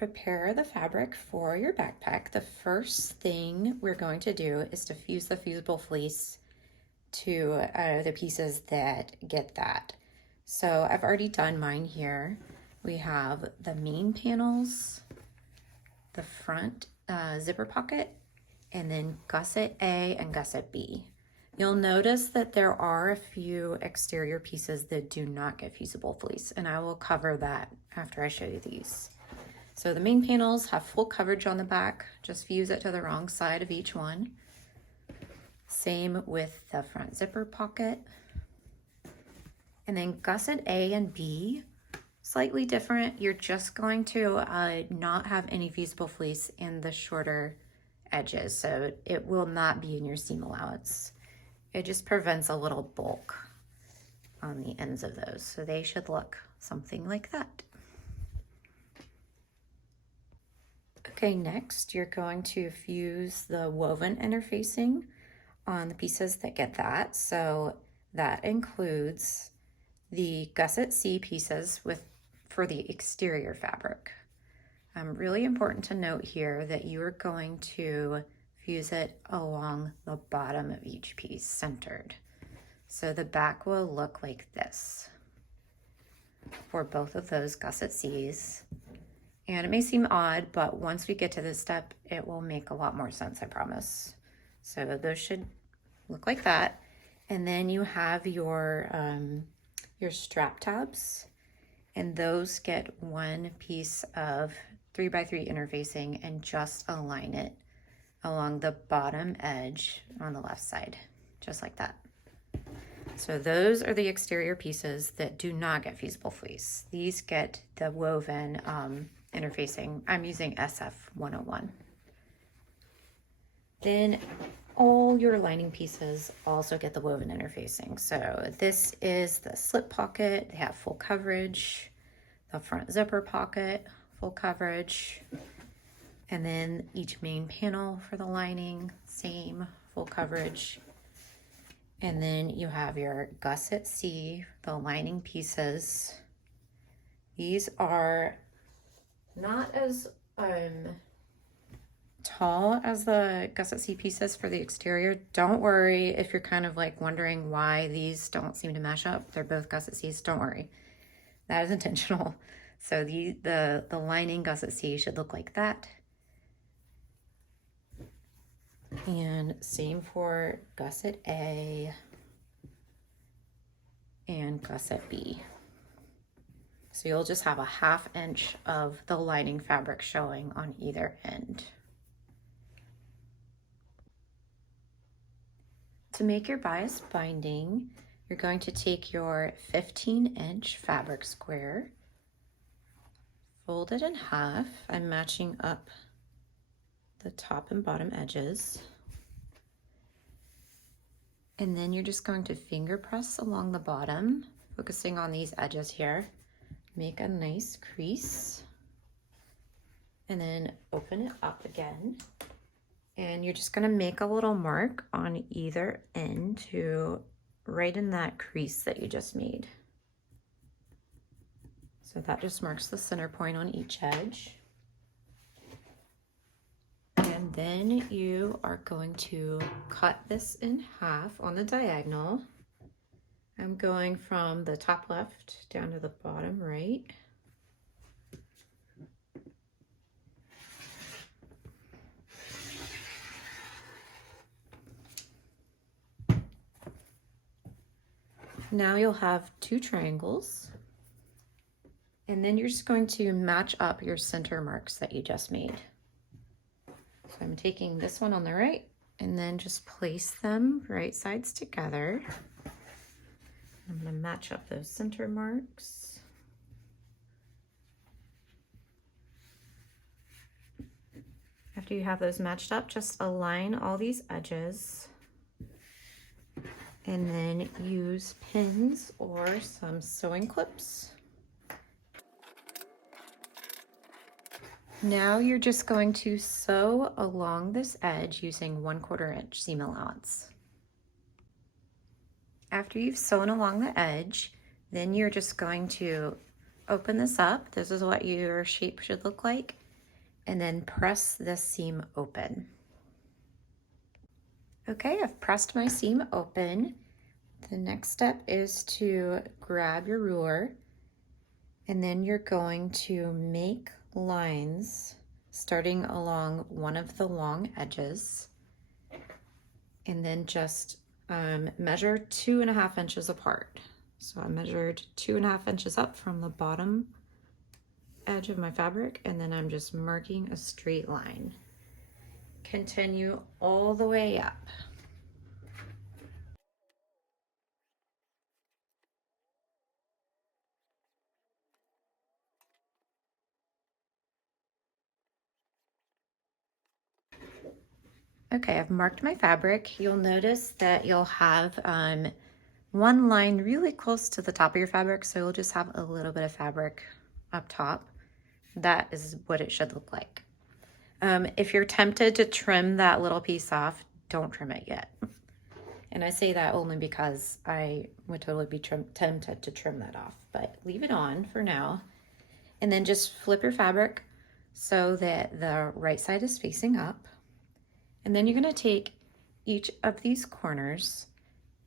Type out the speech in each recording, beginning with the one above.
prepare the fabric for your backpack, the first thing we're going to do is to fuse the fusible fleece to the pieces that get that. So I've already done mine here. We have the main panels, the front zipper pocket, and then gusset A and gusset B. You'll notice that there are a few exterior pieces that do not get fusible fleece, and I will cover that after I show you these. So the main panels have full coverage on the back, just fuse it to the wrong side of each one. Same with the front zipper pocket. And then gusset A and B, slightly different. You're just going to not have any fusible fleece in the shorter edges, so it will not be in your seam allowance. It just prevents a little bulk on the ends of those, so they should look something like that. Okay, next you're going to fuse the woven interfacing on the pieces that get that. So that includes the gusset C pieces for the exterior fabric. Really important to note here that you are going to fuse it along the bottom of each piece, centered. So the back will look like this for both of those gusset C's. And it may seem odd, but once we get to this step, it will make a lot more sense, I promise. So those should look like that. And then you have your strap tabs, and those get one piece of 3x3 interfacing and just align it along the bottom edge on the left side, just like that. So those are the exterior pieces that do not get fusible fleece. These get the woven interfacing. I'm using SF 101. Then all your lining pieces also get the woven interfacing. So this is the slip pocket. They have full coverage. The front zipper pocket, full coverage. And then each main panel for the lining, same, full coverage. And then you have your gusset C, the lining pieces. These are not as tall as the gusset C pieces for the exterior. Don't worry if you're kind of like wondering why these don't seem to mesh up. They're both gusset C's. Don't worry. That is intentional. So the lining gusset C should look like that. And same for gusset A and gusset B. So you'll just have a 1/2 inch of the lining fabric showing on either end. To make your bias binding, you're going to take your 15-inch fabric square, fold it in half. I'm matching up the top and bottom edges. And then you're just going to finger press along the bottom, focusing on these edges here. Make a nice crease and then open it up again. And you're just gonna make a little mark on either end to right in that crease that you just made. So that just marks the center point on each edge. And then you are going to cut this in half on the diagonal. I'm going from the top left down to the bottom right. Now you'll have 2 triangles, and then you're just going to match up your center marks that you just made. So I'm taking this one on the right and then just place them right sides together. I'm going to match up those center marks. After you have those matched up, just align all these edges and then use pins or some sewing clips. Now you're just going to sew along this edge using 1/4 inch seam allowance. After you've sewn along the edge, then you're just going to open this up. This is what your shape should look like. and then press this seam open. Okay, I've pressed my seam open. The next step is to grab your ruler, and then you're going to make lines starting along one of the long edges, and then just measure 2.5 inches apart. So I measured 2.5 inches up from the bottom edge of my fabric, and then I'm just marking a straight line. Continue all the way up. Okay, I've marked my fabric. You'll notice that you'll have one line really close to the top of your fabric, so you'll just have a little bit of fabric up top. That is what it should look like. If you're tempted to trim that little piece off, don't trim it yet. And I say that only because I would totally be tempted to trim that off, but leave it on for now. And then just flip your fabric so that the right side is facing up. And then you're going to take each of these corners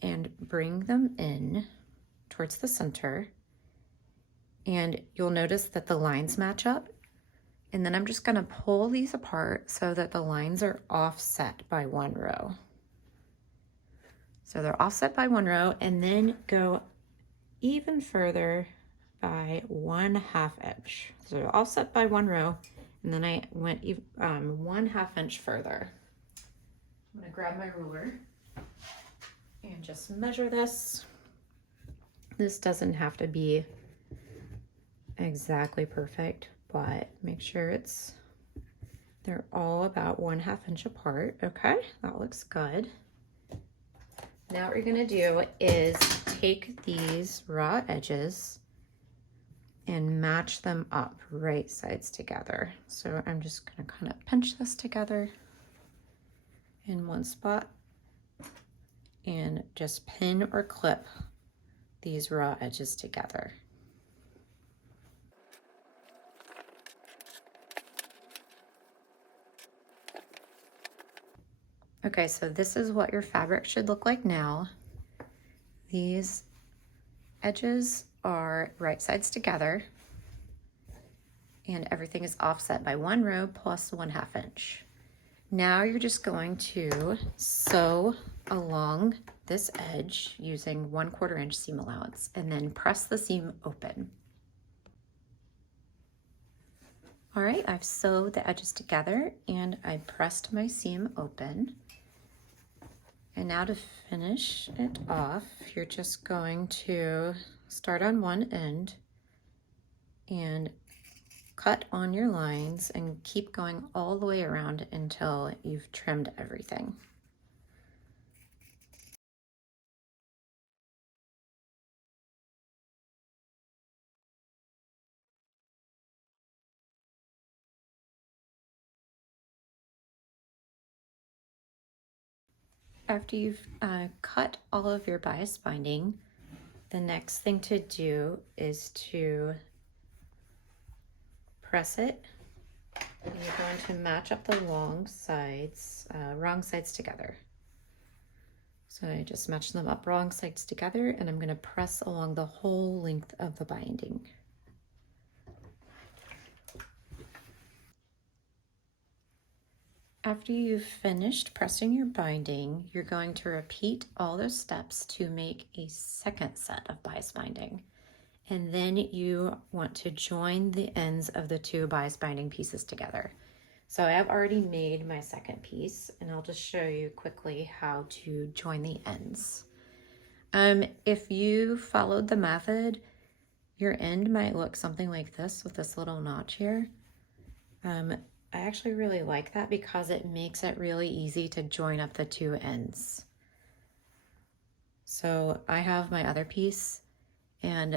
and bring them in towards the center. And you'll notice that the lines match up. And then I'm just going to pull these apart so that the lines are offset by one row. So they're offset by one row, and then go even further by 1/2 inch. So they're offset by one row, and then I went 1/2 inch further. I'm going to grab my ruler and just measure this. This doesn't have to be exactly perfect, but make sure they're all about 1/2 inch apart. Okay, that looks good. Now what you're going to do is take these raw edges and match them up right sides together. So I'm just going to kind of pinch this together in one spot and just pin or clip these raw edges together. Okay, so this is what your fabric should look like now. These edges are right sides together, and everything is offset by one row plus 1/2 inch. Now you're just going to sew along this edge using 1/4 inch seam allowance, and then press the seam open. All right, I've sewed the edges together and I pressed my seam open. And now to finish it off, you're just going to start on one end and cut on your lines and keep going all the way around until you've trimmed everything. After you've cut all of your bias binding, the next thing to do is to press it, and you're going to match up the wrong sides together. So I just match them up wrong sides together, and I'm going to press along the whole length of the binding. After you've finished pressing your binding, you're going to repeat all those steps to make a second set of bias binding. And then you want to join the ends of the two bias binding pieces together. So I have already made my second piece, and I'll just show you quickly how to join the ends. If you followed the method, your end might look something like this with this little notch here. I actually really like that because it makes it really easy to join up the two ends. So I have my other piece, and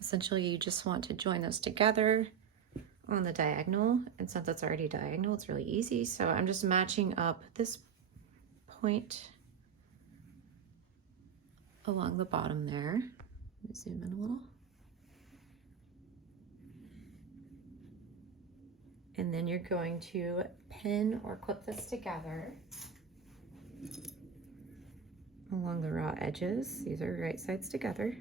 essentially you just want to join those together on the diagonal, and since it's already diagonal, it's really easy. So I'm just matching up this point along the bottom there. Let me zoom in a little. And then you're going to pin or clip this together along the raw edges. These are right sides together.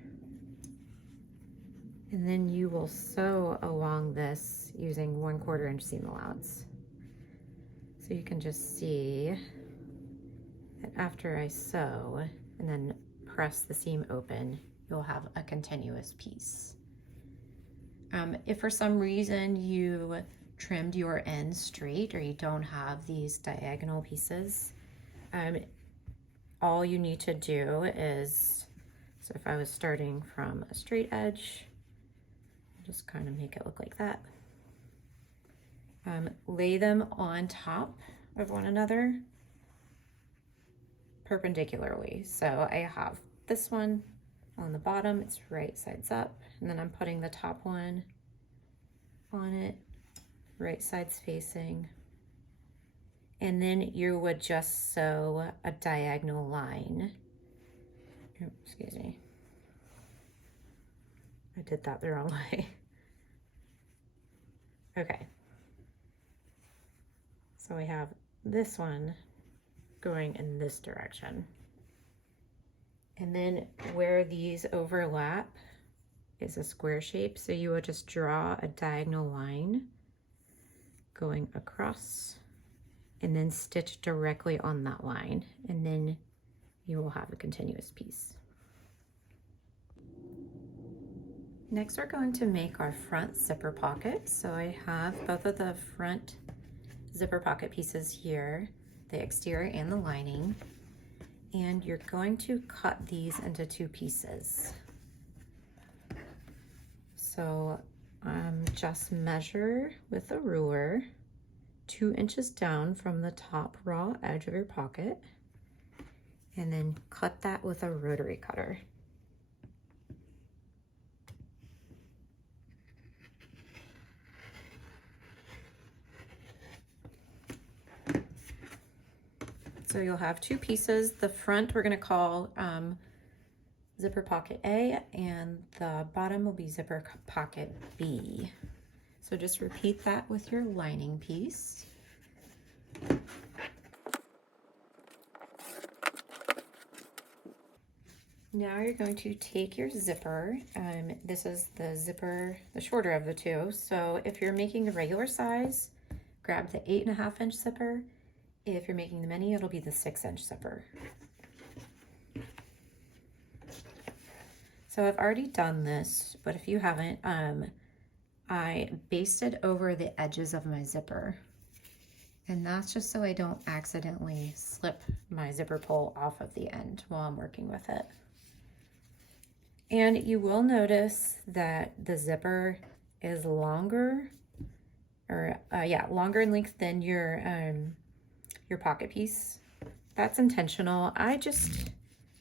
And then you will sew along this using 1/4 inch seam allowance. So you can just see that after I sew and then press the seam open, you'll have a continuous piece. If for some reason you trimmed your ends straight or you don't have these diagonal pieces, all you need to do is, so if I was starting from a straight edge, just kind of make it look like that. Lay them on top of one another perpendicularly. So I have this one on the bottom, it's right sides up, and then I'm putting the top one on it, right sides facing. And then you would just sew a diagonal line. Oh, excuse me. I did that the wrong way. Okay. So we have this one going in this direction. And then where these overlap is a square shape. So you would just draw a diagonal line going across and then stitch directly on that line. And then you will have a continuous piece. Next, we're going to make our front zipper pocket. So I have both of the front zipper pocket pieces here, the exterior and the lining. And you're going to cut these into 2 pieces. So just measure with a ruler 2 inches down from the top raw edge of your pocket, and then cut that with a rotary cutter. So you'll have 2 pieces. The front we're going to call zipper pocket A, and the bottom will be zipper pocket B. So just repeat that with your lining piece. Now you're going to take your zipper. This is the zipper, the shorter of the 2. So if you're making the regular size, grab the 8.5 inch zipper. If you're making the mini, it'll be the 6 inch zipper. So I've already done this, but if you haven't, I basted over the edges of my zipper. And that's just so I don't accidentally slip my zipper pull off of the end while I'm working with it. And you will notice that the zipper is longer, or longer in length than your pocket piece. That's intentional. I just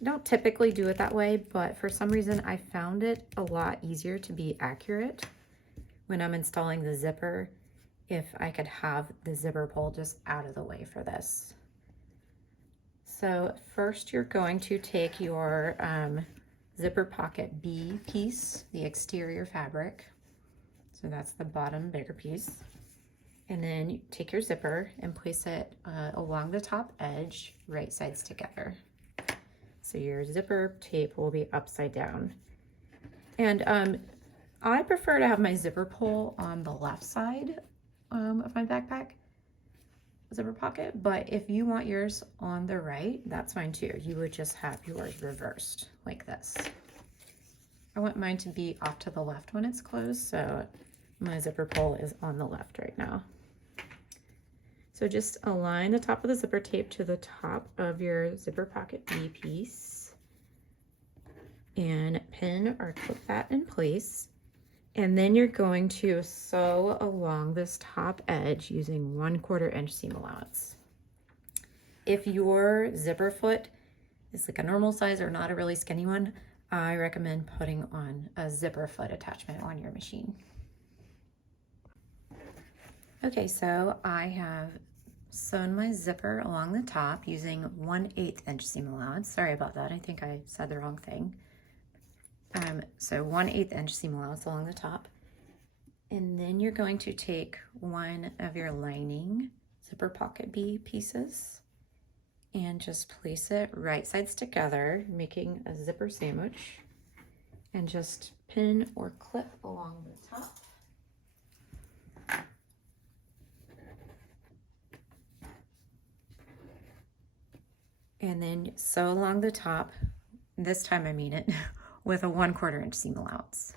don't typically do it that way, but for some reason I found it a lot easier to be accurate when I'm installing the zipper if I could have the zipper pull just out of the way for this. So first you're going to take your zipper pocket B piece, the exterior fabric. So that's the bottom bigger piece. And then you take your zipper and place it along the top edge, right sides together. So your zipper tape will be upside down. And I prefer to have my zipper pull on the left side of my backpack zipper pocket, but if you want yours on the right, that's fine too. You would just have yours reversed like this. I want mine to be off to the left when it's closed, so my zipper pull is on the left right now. So just align the top of the zipper tape to the top of your zipper pocket B piece and pin or clip that in place. And then you're going to sew along this top edge using 1/4 inch seam allowance. If your zipper foot is like a normal size or not a really skinny one, I recommend putting on a zipper foot attachment on your machine. Okay, so I have sewn my zipper along the top using 1/8 inch seam allowance. Sorry about that, I think I said the wrong thing. So 1/8 inch seam allowance along the top. And then you're going to take one of your lining zipper pocket B pieces and just place it right sides together, making a zipper sandwich, and just pin or clip along the top. And then sew along the top, this time I mean it, with a 1/4 inch seam allowance.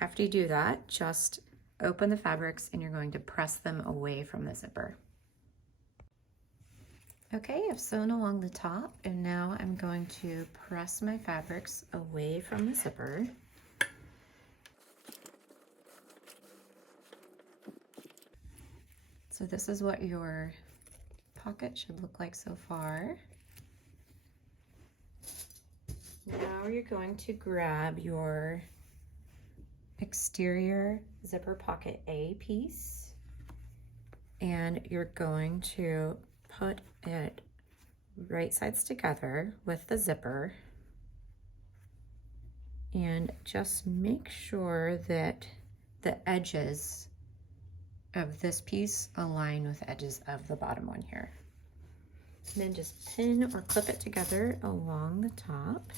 After you do that, just open the fabrics and you're going to press them away from the zipper. Okay, I've sewn along the top and now I'm going to press my fabrics away from the zipper. So this is what your pocket should look like so far. Now you're going to grab your exterior zipper pocket A piece and you're going to put it right sides together with the zipper and just make sure that the edges of this piece align with the edges of the bottom one here. And then just pin or clip it together along the top,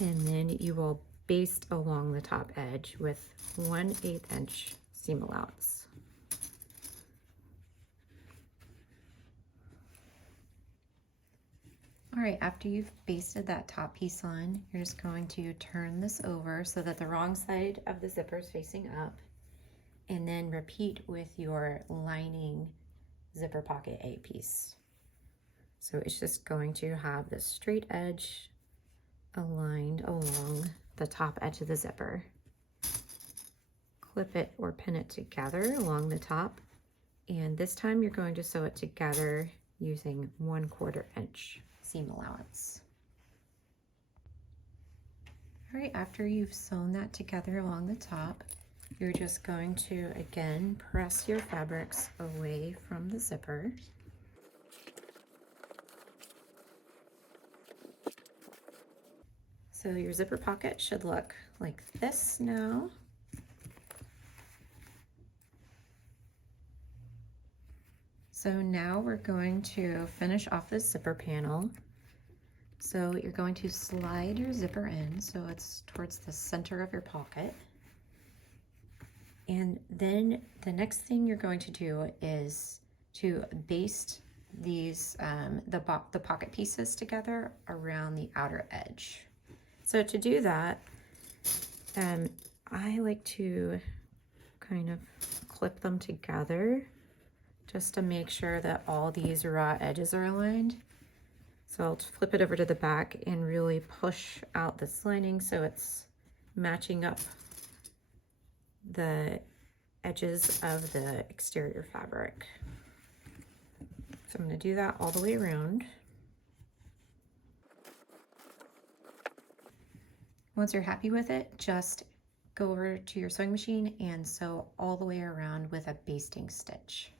and then you will baste along the top edge with 1/8 inch seam allowance. All right, after you've basted that top piece on, you're just going to turn this over so that the wrong side of the zipper is facing up, and then repeat with your lining zipper pocket A piece. So it's just going to have this straight edge aligned along the top edge of the zipper. Clip it or pin it together along the top, and this time you're going to sew it together using 1/4 inch seam allowance. All right, after you've sewn that together along the top, you're just going to again press your fabrics away from the zipper. So your zipper pocket should look like this now. So now we're going to finish off this zipper panel. So you're going to slide your zipper in so it's towards the center of your pocket. And then the next thing you're going to do is to baste these the pocket pieces together around the outer edge. So to do that, I like to kind of clip them together just to make sure that all these raw edges are aligned. So I'll flip it over to the back and really push out this lining so it's matching up the edges of the exterior fabric. So I'm going to do that all the way around. Once you're happy with it, just go over to your sewing machine and sew all the way around with a basting stitch.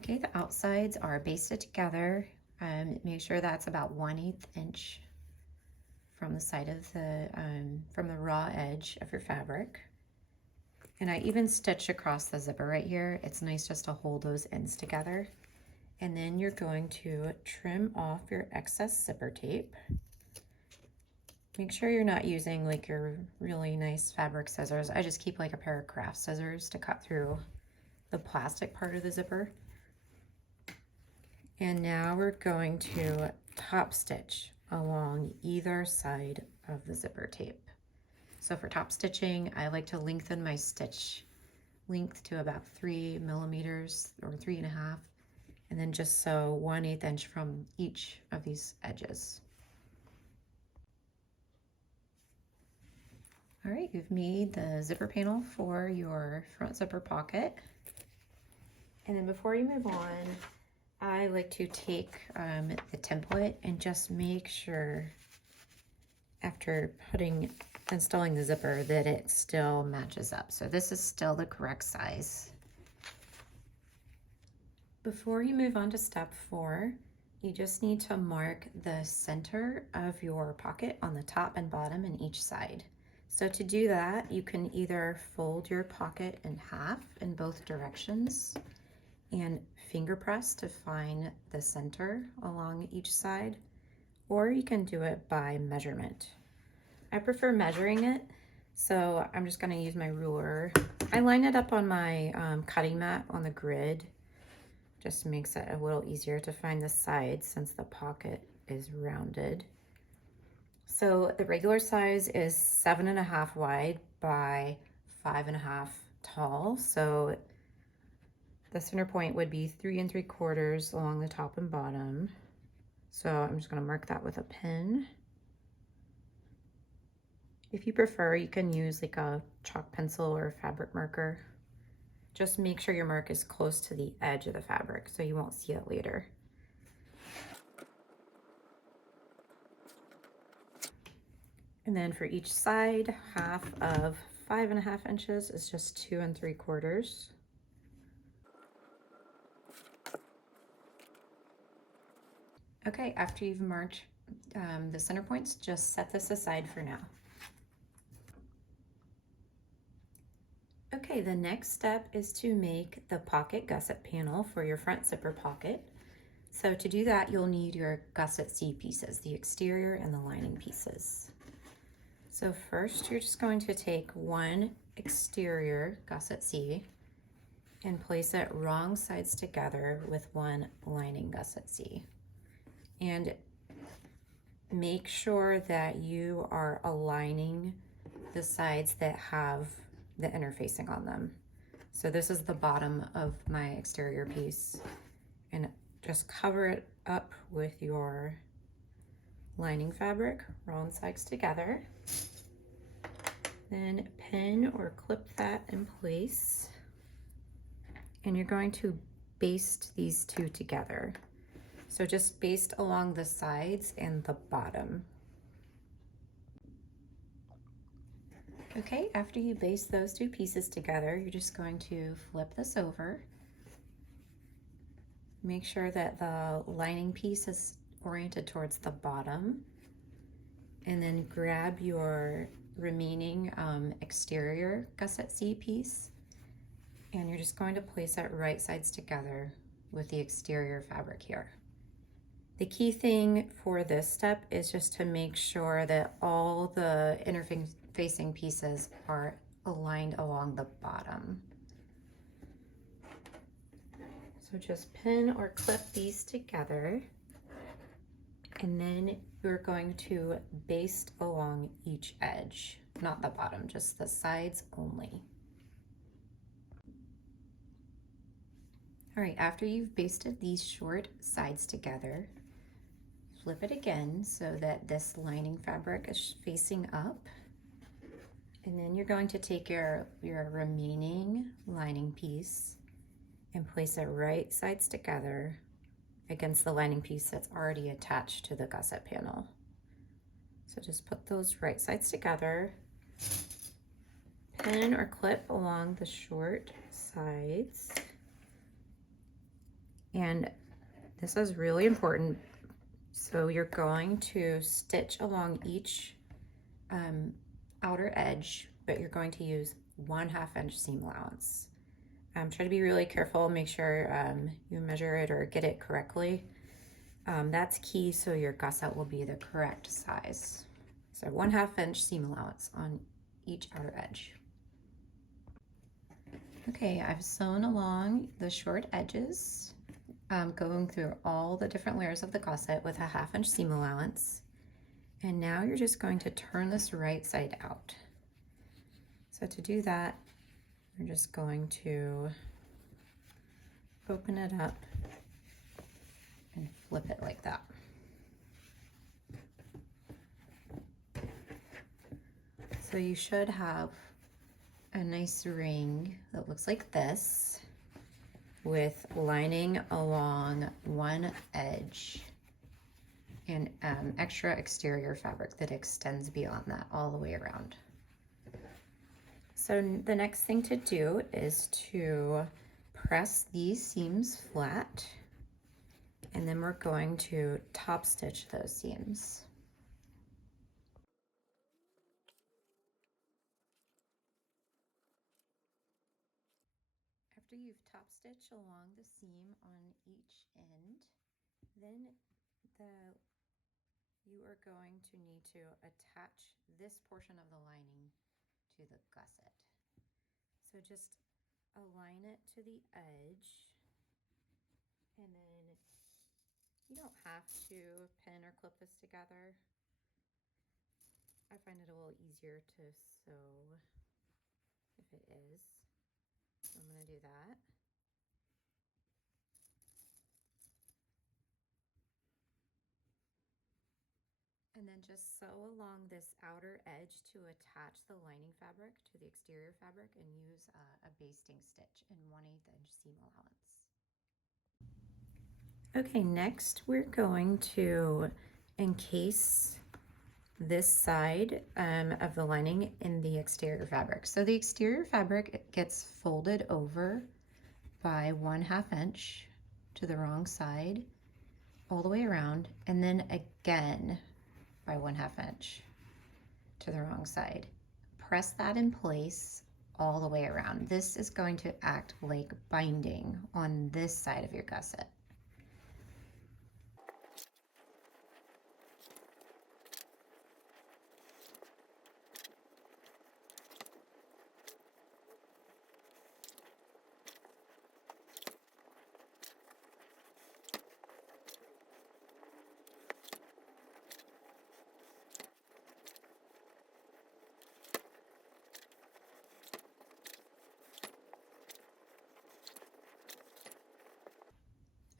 Okay, the outsides are basted together. Make sure that's about 1/8 inch from the side of the, from the raw edge of your fabric. And I even stitched across the zipper right here. It's nice just to hold those ends together. And then you're going to trim off your excess zipper tape. Make sure you're not using like your really nice fabric scissors. I just keep like a pair of craft scissors to cut through the plastic part of the zipper. And now we're going to top stitch along either side of the zipper tape. So for top stitching, I like to lengthen my stitch length to about 3 millimeters or 3.5, and then just sew 1/8 inch from each of these edges. All right, you've made the zipper panel for your front zipper pocket. And then before you move on, I like to take the template and just make sure after installing the zipper that it still matches up. So this is still the correct size. Before you move on to step 4, you just need to mark the center of your pocket on the top and bottom and each side. So to do that, you can either fold your pocket in half in both directions and finger press to find the center along each side, or you can do it by measurement. I prefer measuring it, so I'm just gonna use my ruler. I line it up on my cutting mat on the grid. Just makes it a little easier to find the sides since the pocket is rounded. So the regular size is 7.5 wide by 5.5 tall. So the center point would be 3 3/4 along the top and bottom. So I'm just gonna mark that with a pen. If you prefer, you can use like a chalk pencil or a fabric marker. Just make sure your mark is close to the edge of the fabric so you won't see it later. And then for each side, half of 5.5 inches is just 2 3/4. Okay, after you've marked the center points, just set this aside for now. Okay, the next step is to make the pocket gusset panel for your front zipper pocket. So to do that, you'll need your gusset C pieces, the exterior and the lining pieces. So first, you're just going to take one exterior gusset C and place it wrong sides together with one lining gusset C. And make sure that you are aligning the sides that have the interfacing on them. So this is the bottom of my exterior piece, and just cover it up with your lining fabric, wrong sides together. Then pin or clip that in place, and you're going to baste these two together. So just baste along the sides and the bottom. Okay, after you baste those two pieces together, you're just going to flip this over. Make sure that the lining piece is oriented towards the bottom, and then grab your remaining exterior gusset C piece, and you're just going to place it right sides together with the exterior fabric here. The key thing for this step is just to make sure that all the interfacing pieces are aligned along the bottom. So just pin or clip these together, and then you're going to baste along each edge, not the bottom, just the sides only. All right, after you've basted these short sides together, flip it again so that this lining fabric is facing up. And then you're going to take your remaining lining piece and place it right sides together against the lining piece that's already attached to the gusset panel. So just put those right sides together, pin or clip along the short sides. And this is really important. So you're going to stitch along each outer edge, but you're going to use 1/2 inch seam allowance. Try to be really careful, make sure you measure it or get it correctly. That's key, so your gusset will be the correct size. So 1/2 inch seam allowance on each outer edge. Okay, I've sewn along the short edges, going through all the different layers of the gusset with a 1/2 inch seam allowance. And now you're just going to turn this right side out. So to do that, we're just going to open it up and flip it like that. So you should have a nice ring that looks like this, with lining along one edge and extra exterior fabric that extends beyond that all the way around. So the next thing to do is to press these seams flat, and then we're going to top stitch those seams. along the seam on each end. Then you are going to need to attach this portion of the lining to the gusset. So just align it to the edge, and then you don't have to pin or clip this together. I find it a little easier to sew if it is. So I'm going to do that. And then just sew along this outer edge to attach the lining fabric to the exterior fabric, and use a basting stitch in 1/8 inch seam allowance. Okay, next we're going to encase this side of the lining in the exterior fabric. So the exterior fabric gets folded over by 1/2 inch to the wrong side all the way around, and then again by 1/2 inch to the wrong side. Press that in place all the way around. This is going to act like binding on this side of your gusset.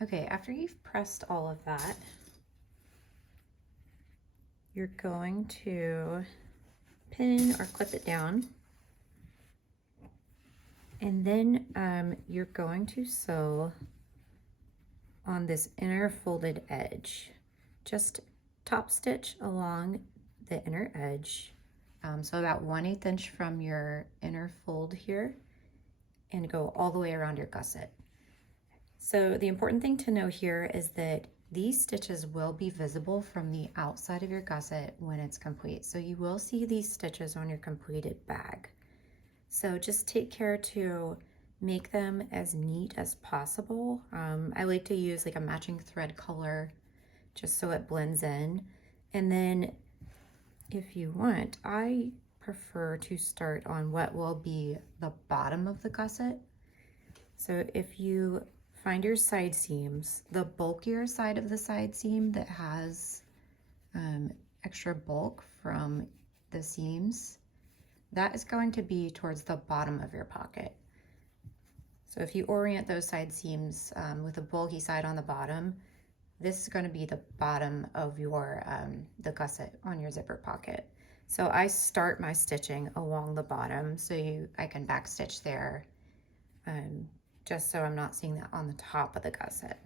Okay, after you've pressed all of that, you're going to pin or clip it down. And then you're going to sew on this inner folded edge. Just top stitch along the inner edge. So about 1/8 inch from your inner fold here, and go all the way around your gusset. So the important thing to know here is that these stitches will be visible from the outside of your gusset when it's complete. So you will see these stitches on your completed bag. So just take care to make them as neat as possible. I like to use like a matching thread color just so it blends in. And then if you want, I prefer to start on what will be the bottom of the gusset. So if you find your side seams, the bulkier side of the side seam that has extra bulk from the seams, that is going to be towards the bottom of your pocket. So if you orient those side seams with a bulky side on the bottom, this is going to be the bottom of your the gusset on your zipper pocket. So I start my stitching along the bottom so I can back stitch there, just so I'm not seeing that on the top of the gusset.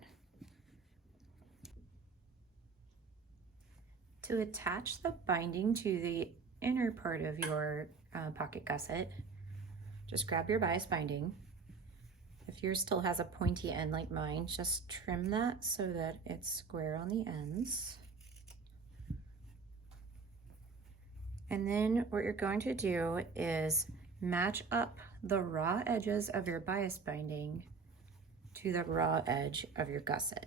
To attach the binding to the inner part of your pocket gusset, just grab your bias binding. If yours still has a pointy end like mine, just trim that so that it's square on the ends. And then what you're going to do is match up the raw edges of your bias binding to the raw edge of your gusset.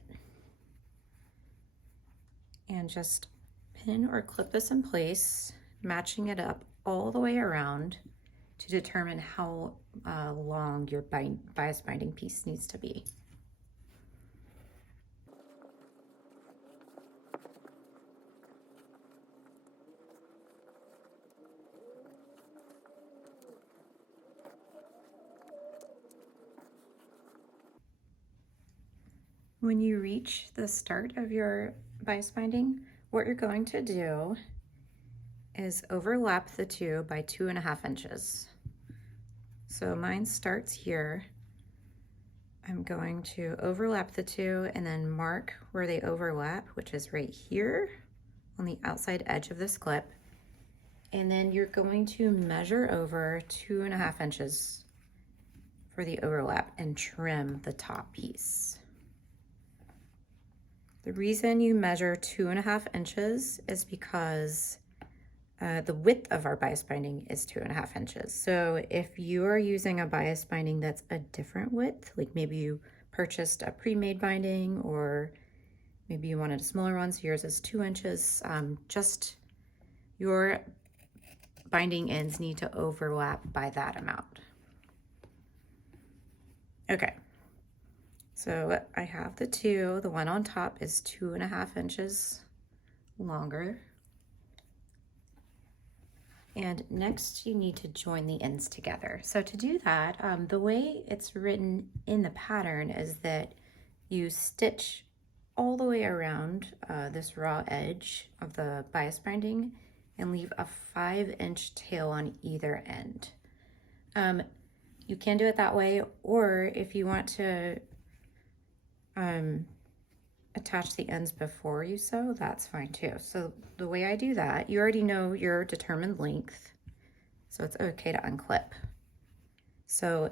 And just pin or clip this in place, matching it up all the way around to determine how long your bias binding piece needs to be. When you reach the start of your bias binding, what you're going to do is overlap the two by 2.5 inches. So mine starts here. I'm going to overlap the two and then mark where they overlap, which is right here on the outside edge of this clip. And then you're going to measure over 2.5 inches for the overlap and trim the top piece. The reason you measure 2.5 inches is because the width of our bias binding is 2.5 inches. So if you are using a bias binding that's a different width, like maybe you purchased a pre-made binding, or maybe you wanted a smaller one, so yours is 2 inches, just your binding ends need to overlap by that amount. Okay, so I have the one on top is 2.5 inches longer. And next you need to join the ends together. So to do that, the way it's written in the pattern is that you stitch all the way around this raw edge of the bias binding and leave a 5-inch tail on either end. You can do it that way, or if you want to attach the ends before you sew, that's fine too. So the way I do that, you already know your determined length, so it's okay to unclip. So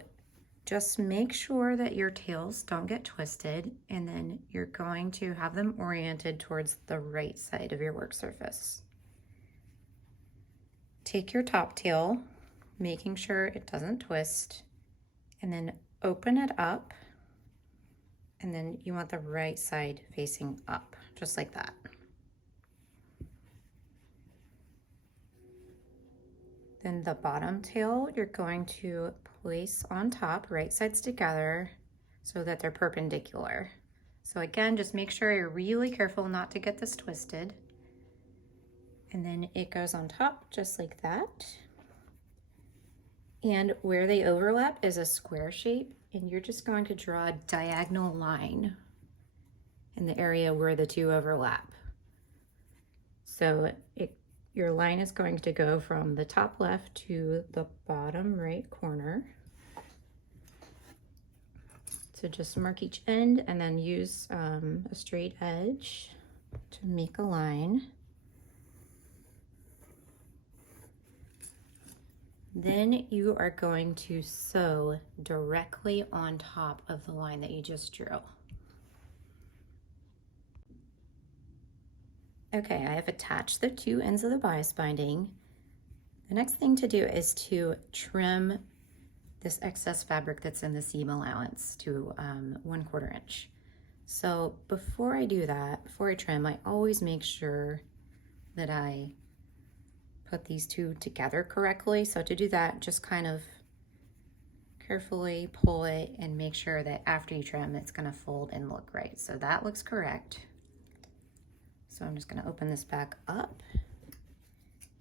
just make sure that your tails don't get twisted, and then you're going to have them oriented towards the right side of your work surface. Take your top tail, making sure it doesn't twist, and then open it up, and then you want the right side facing up, just like that. Then the bottom tail, you're going to place on top, right sides together, so that they're perpendicular. So again, just make sure you're really careful not to get this twisted. And then it goes on top just like that. And where they overlap is a square shape, and you're just going to draw a diagonal line in the area where the two overlap. So your line is going to go from the top left to the bottom right corner. So just mark each end and then use a straight edge to make a line. Then you are going to sew directly on top of the line that you just drew. Okay, I have attached the two ends of the bias binding. The next thing to do is to trim this excess fabric that's in the seam allowance to 1/4 inch. So before I do that, before I trim, I always make sure that I put these two together correctly. So to do that, just kind of carefully pull it and make sure that after you trim, it's gonna fold and look right. So that looks correct. So I'm just gonna open this back up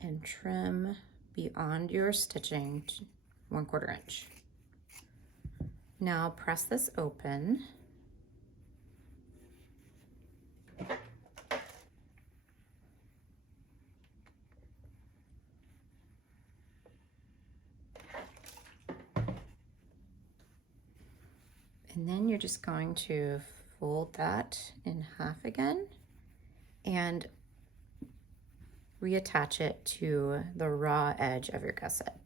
and trim beyond your stitching to 1/4 inch. Now press this open. And then you're just going to fold that in half again and reattach it to the raw edge of your gusset.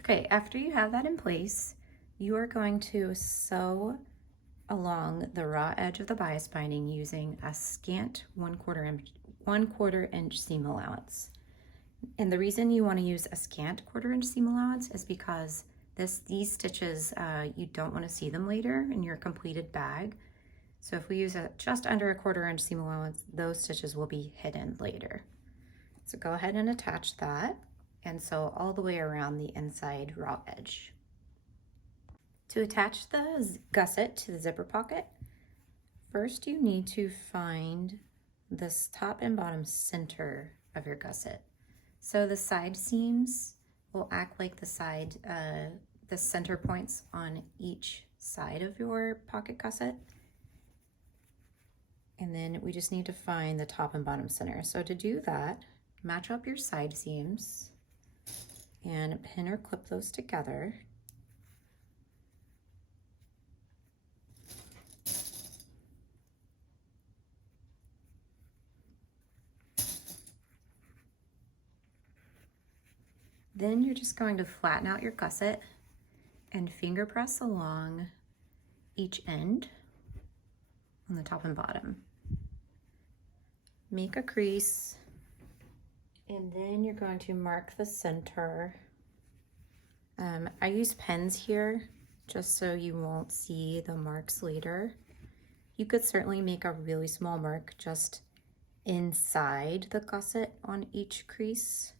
Okay, after you have that in place, you are going to sew along the raw edge of the bias binding using a scant 1/4 inch seam allowance. And the reason you want to use a scant 1/4 inch seam allowance is because these stitches, you don't want to see them later in your completed bag. So if we use just under a 1/4 inch seam allowance, those stitches will be hidden later. So go ahead and attach that and sew all the way around the inside raw edge. To attach the gusset to the zipper pocket, first you need to find this top and bottom center of your gusset. So the side seams will act like the center points on each side of your pocket gusset. And then we just need to find the top and bottom center. So to do that, match up your side seams and pin or clip those together. Then you're just going to flatten out your gusset and finger press along each end on the top and bottom. Make a crease, and then you're going to mark the center. I use pens here just so you won't see the marks later. You could certainly make a really small mark just inside the gusset on each crease.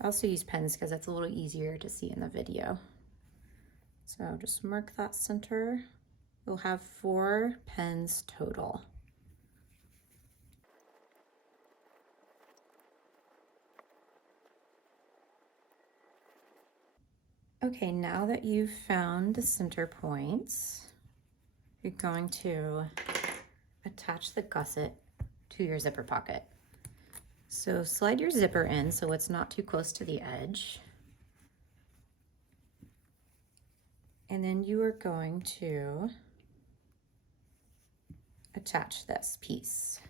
I also use pens because it's a little easier to see in the video. So just mark that center. You'll have 4 pens total. Okay, now that you've found the center points, you're going to attach the gusset to your zipper pocket. So slide your zipper in so it's not too close to the edge. And then you are going to attach this piece.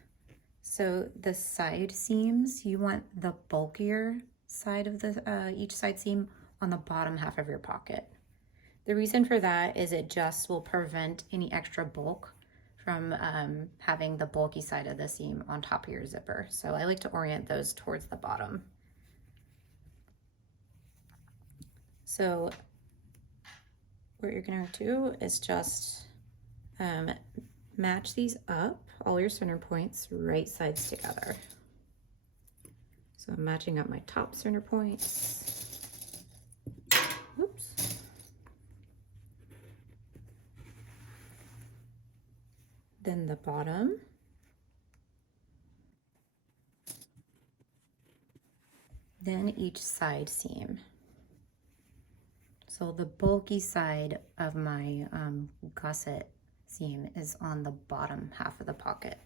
So the side seams, you want the bulkier side of the each side seam on the bottom half of your pocket. The reason for that is it just will prevent any extra bulk from having the bulky side of the seam on top of your zipper. So I like to orient those towards the bottom. So what you're gonna do is just match these up, all your center points, right sides together. So I'm matching up my top center points. Oops. Then the bottom. Then each side seam. So the bulky side of my gusset seam is on the bottom half of the pocket.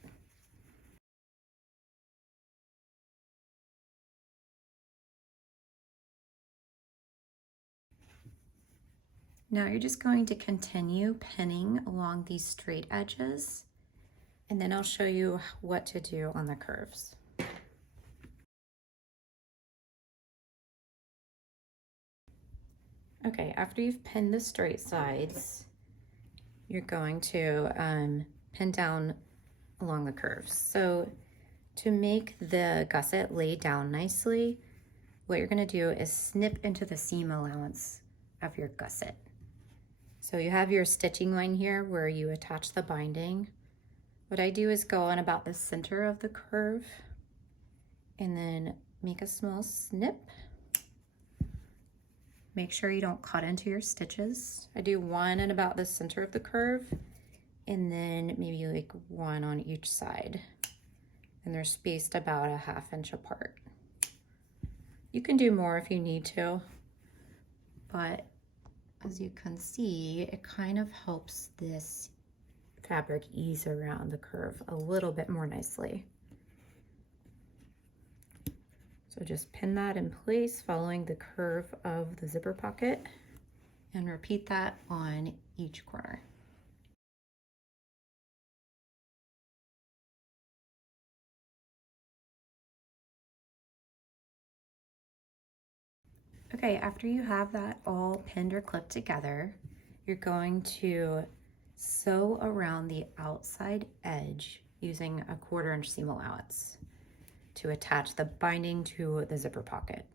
Now you're just going to continue pinning along these straight edges, and then I'll show you what to do on the curves. Okay, after you've pinned the straight sides, you're going to pin down along the curves. So to make the gusset lay down nicely, what you're gonna do is snip into the seam allowance of your gusset. So you have your stitching line here where you attach the binding. What I do is go on about the center of the curve and then make a small snip. Make sure you don't cut into your stitches. I do one at about the center of the curve and then maybe like one on each side. And they're spaced about a ½ inch apart. You can do more if you need to, but as you can see, it kind of helps this fabric ease around the curve a little bit more nicely. So just pin that in place following the curve of the zipper pocket and repeat that on each corner. Okay, after you have that all pinned or clipped together, you're going to sew around the outside edge using a 1/4 inch seam allowance to attach the binding to the zipper pocket.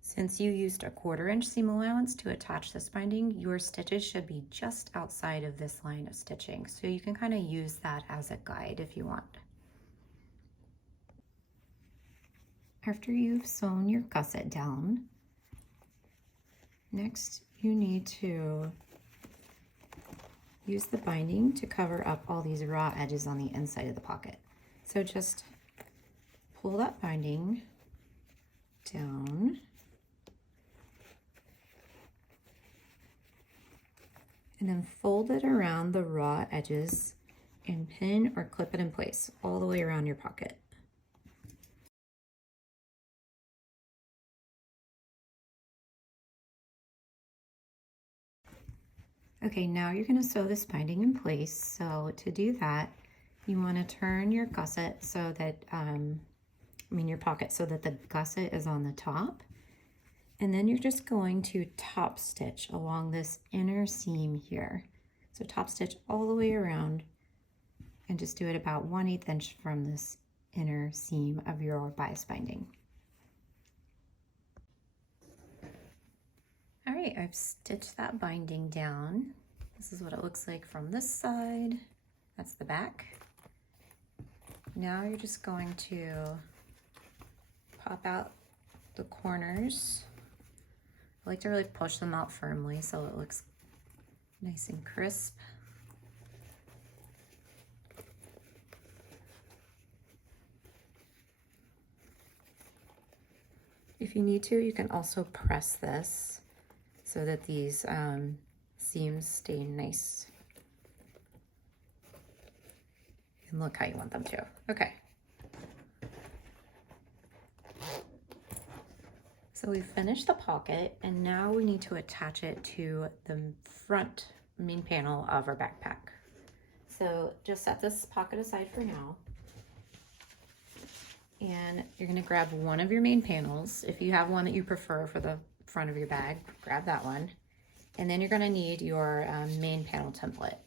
Since you used a 1/4 inch seam allowance to attach this binding, your stitches should be just outside of this line of stitching. So you can kind of use that as a guide if you want. After you've sewn your gusset down, next you need to use the binding to cover up all these raw edges on the inside of the pocket. So just pull that binding down and then fold it around the raw edges and pin or clip it in place all the way around your pocket. Okay, now you're going to sew this binding in place. So to do that, you want to turn your gusset so that, your pocket so that the gusset is on the top. And then you're just going to top stitch along this inner seam here. So top stitch all the way around and just do it about 1/8 inch from this inner seam of your bias binding. All right, I've stitched that binding down. This is what it looks like from this side. That's the back. Now you're just going to pop out the corners. I like to really push them out firmly so it looks nice and crisp. If you need to, you can also press this so that these seams stay nice and look how you want them to. Okay. So we've finished the pocket, and now we need to attach it to the front main panel of our backpack. So just set this pocket aside for now. And you're gonna grab one of your main panels. If you have one that you prefer for the front of your bag, grab that one. And then you're gonna need your main panel template.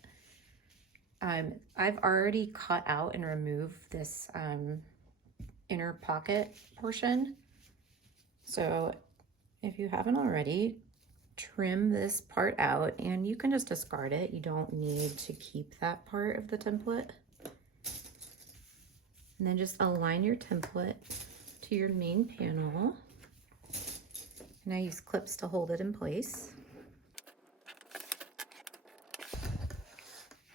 I've already cut out and removed this inner pocket portion. So if you haven't already, trim this part out and you can just discard it. You don't need to keep that part of the template. And then just align your template to your main panel. And I use clips to hold it in place.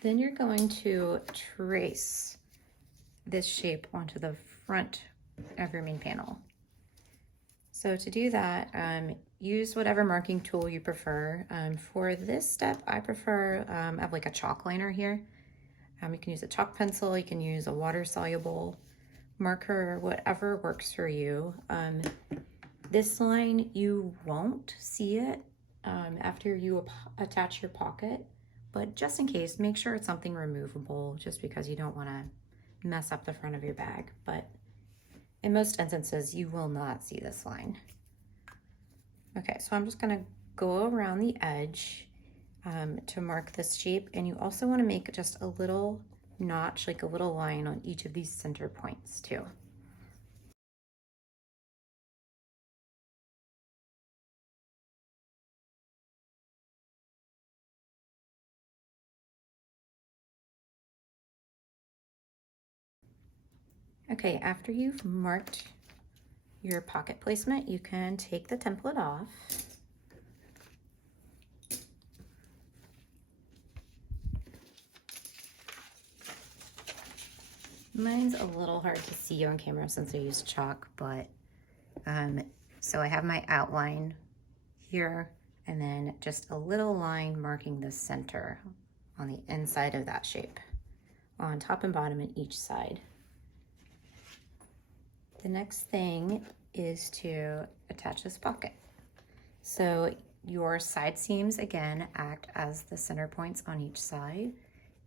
Then you're going to trace this shape onto the front of your main panel. So to do that, use whatever marking tool you prefer. For this step, I prefer, I have like a chalk liner here. You can use a chalk pencil, you can use a water-soluble marker, whatever works for you. This line, you won't see it after you attach your pocket, but just in case, make sure it's something removable just because you don't want to mess up the front of your bag. But in most instances, you will not see this line. Okay, so I'm just gonna go around the edge to mark this shape, and you also want to make just a little notch, like a little line on each of these center points too. Okay, after you've marked your pocket placement, you can take the template off. Mine's a little hard to see on camera since I use chalk, but so I have my outline here and then just a little line marking the center on the inside of that shape on top and bottom in each side. The next thing is to attach this pocket. So your side seams again act as the center points on each side,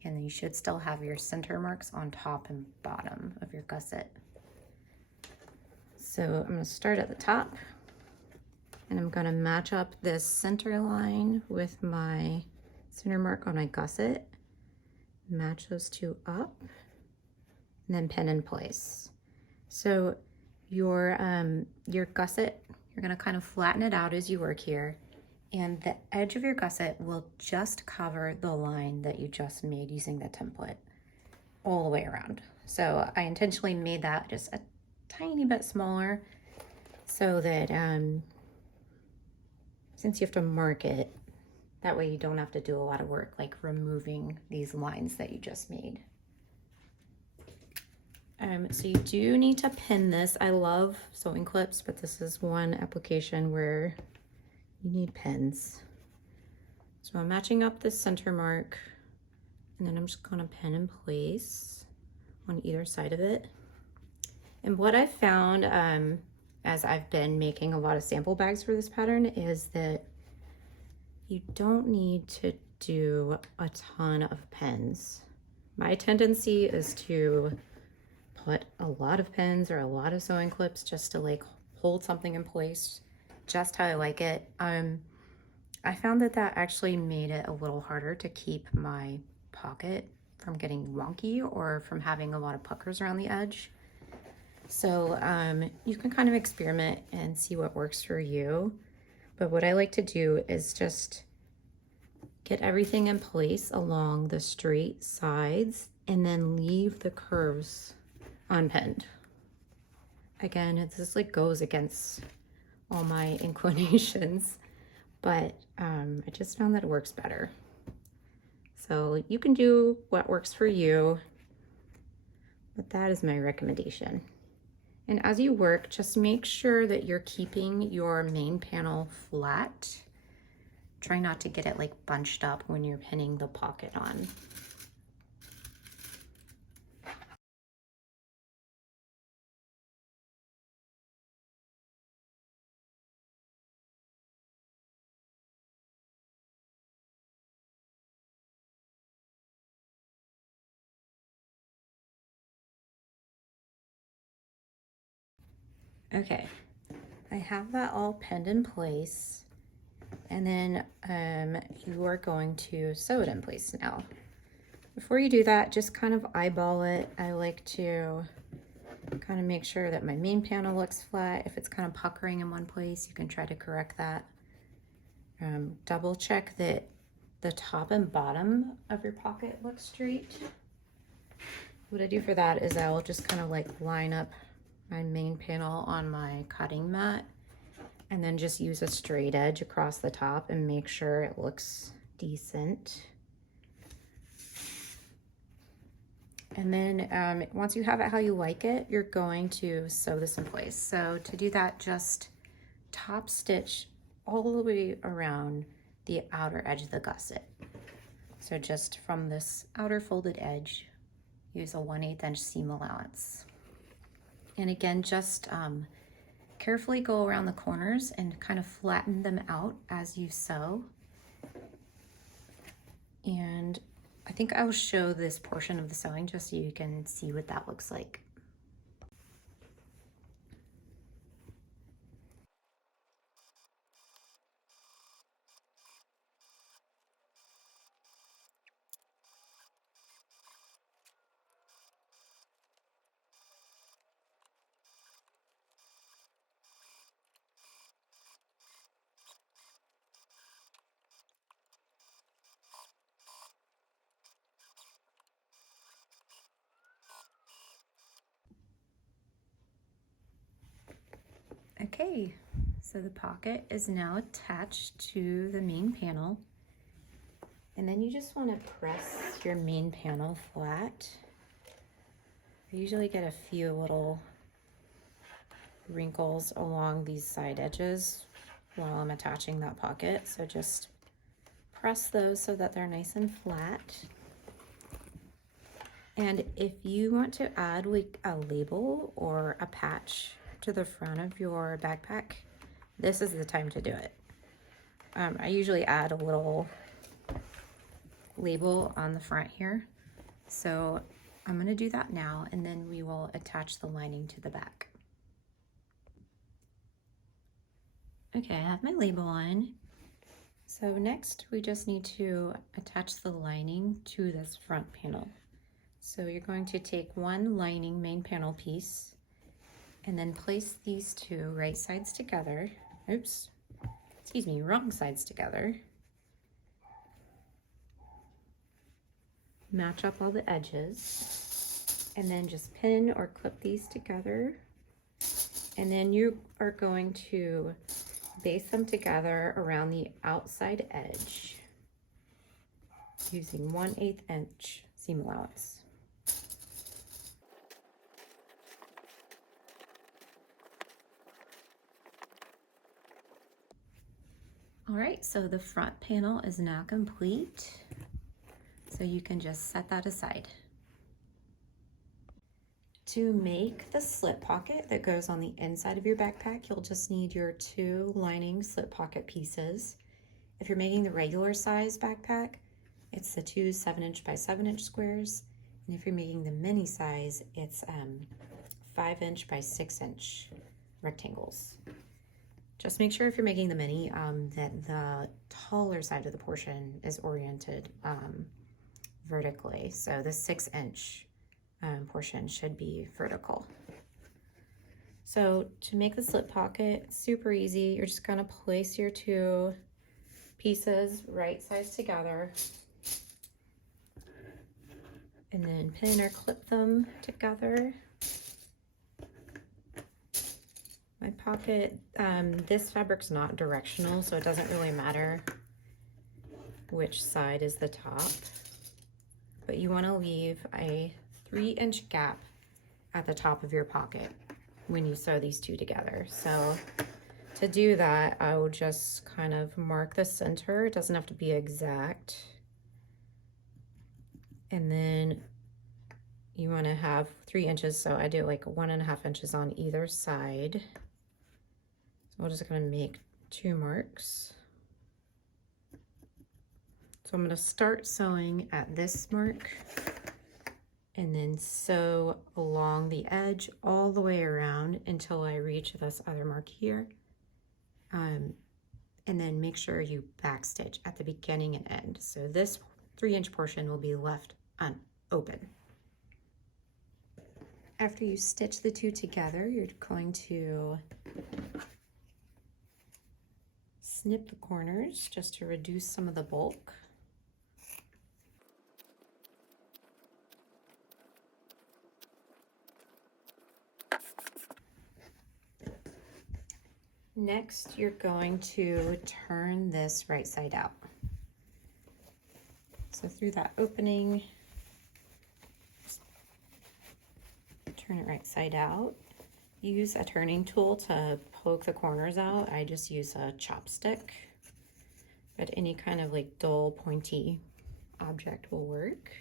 and you should still have your center marks on top and bottom of your gusset. So I'm going to start at the top, and I'm going to match up this center line with my center mark on my gusset, match those two up, and then pin in place. So your gusset, you're going to kind of flatten it out as you work here, and the edge of your gusset will just cover the line that you just made using the template all the way around. So I intentionally made that just a tiny bit smaller so that since you have to mark it, that way you don't have to do a lot of work like removing these lines that you just made. So you do need to pin this. I love sewing clips, but this is one application where you need pins. So I'm matching up this center mark, and then I'm just gonna pin in place on either side of it. And what I've found as I've been making a lot of sample bags for this pattern is that you don't need to do a ton of pins. My tendency is to put a lot of pins or a lot of sewing clips just to like hold something in place. just how I like it. I found that actually made it a little harder to keep my pocket from getting wonky or from having a lot of puckers around the edge. So you can kind of experiment and see what works for you. But what I like to do is just get everything in place along the straight sides and then leave the curves unpinned. Again, this like goes against all my inclinations, but I just found that it works better. So you can do what works for you, but that is my recommendation. And as you work, just make sure that you're keeping your main panel flat. Try not to get it like bunched up when you're pinning the pocket on. Okay, I have that all pinned in place, and then you are going to sew it in place now. Before you do that, just kind of eyeball it. I like to kind of make sure that my main panel looks flat. If it's kind of puckering in one place, you can try to correct that. Double check that the top and bottom of your pocket looks straight. What I do for that is I'll just kind of like line up my main panel on my cutting mat and then just use a straight edge across the top and make sure it looks decent. And then once you have it how you like it, you're going to sew this in place. So to do that, just top stitch all the way around the outer edge of the gusset. So just from this outer folded edge, use a 1/8 inch seam allowance. And again, just carefully go around the corners and kind of flatten them out as you sew. And I think I'll show this portion of the sewing just so you can see what that looks like. Okay, so the pocket is now attached to the main panel. And then you just want to press your main panel flat. I usually get a few little wrinkles along these side edges while I'm attaching that pocket. So just press those so that they're nice and flat. And if you want to add like a label or a patch to the front of your backpack, this is the time to do it. I usually add a little label on the front here. So I'm going to do that now, and then we will attach the lining to the back. Okay, I have my label on. So next we just need to attach the lining to this front panel. So you're going to take one lining main panel piece and then place these two right sides together. Oops, excuse me, wrong sides together. Match up all the edges and then just pin or clip these together. And then you are going to base them together around the outside edge using 1/8 inch seam allowance. All right, so the front panel is now complete. So you can just set that aside. To make the slip pocket that goes on the inside of your backpack, you'll just need your two lining slip pocket pieces. If you're making the regular size backpack, it's the two 7" by 7" squares. And if you're making the mini size, it's 5" by 6" rectangles. Just make sure if you're making the mini that the taller side of the portion is oriented vertically. So the 6-inch portion should be vertical. So to make the slip pocket, super easy. You're just gonna place your two pieces right sides together and then pin or clip them together. My pocket, this fabric's not directional, so it doesn't really matter which side is the top, but you want to leave a 3-inch gap at the top of your pocket when you sew these two together. So to do that, I will just kind of mark the center. It doesn't have to be exact. And then you want to have 3 inches, so I do like 1.5 inches on either side. So we're just going to make 2 marks. So I'm going to start sewing at this mark and then sew along the edge all the way around until I reach this other mark here. And then make sure you backstitch at the beginning and end. So this 3-inch portion will be left open. After you stitch the two together, you're going to snip the corners just to reduce some of the bulk. Next, you're going to turn this right side out. So through that opening, turn it right side out. Use a turning tool to poke the corners out. I just use a chopstick, but any kind of like dull, pointy object will work.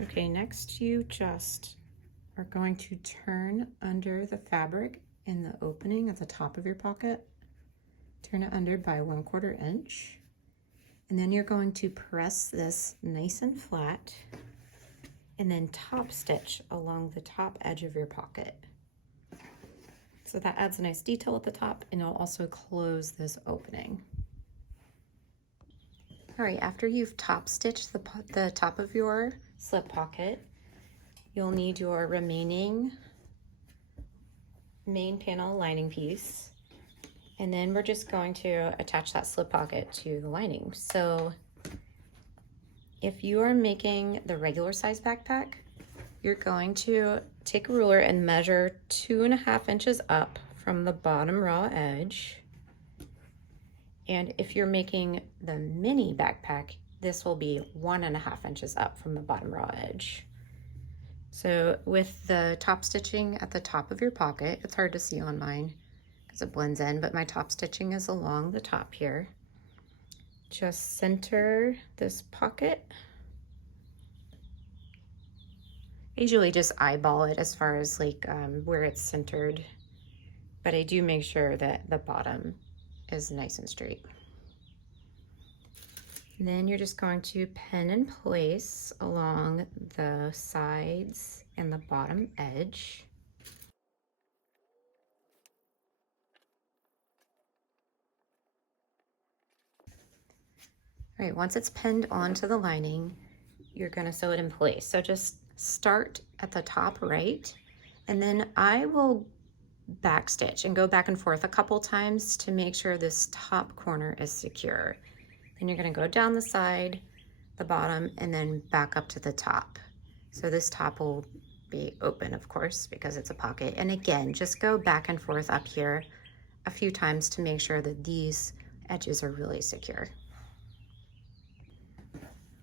Okay, next you just are going to turn under the fabric in the opening at the top of your pocket. Turn it under by 1/4 inch. And then you're going to press this nice and flat and then top stitch along the top edge of your pocket. So that adds a nice detail at the top, and it'll also close this opening. All right, after you've top stitched the top of your slip pocket, you'll need your remaining main panel lining piece. And then we're just going to attach that slip pocket to the lining. So if you are making the regular size backpack, you're going to take a ruler and measure 2.5 inches up from the bottom raw edge. And if you're making the mini backpack, this will be 1.5 inches up from the bottom raw edge. So with the top stitching at the top of your pocket, it's hard to see on mine because it blends in, but my top stitching is along the top here. Just center this pocket. I usually just eyeball it as far as like where it's centered, but I do make sure that the bottom is nice and straight. And then you're just going to pin in place along the sides and the bottom edge. All right, once it's pinned onto the lining, you're gonna sew it in place. So just start at the top right, and then I will backstitch and go back and forth a couple times to make sure this top corner is secure. Then you're gonna go down the side, the bottom, and then back up to the top. So this top will be open, of course, because it's a pocket. And again, just go back and forth up here a few times to make sure that these edges are really secure.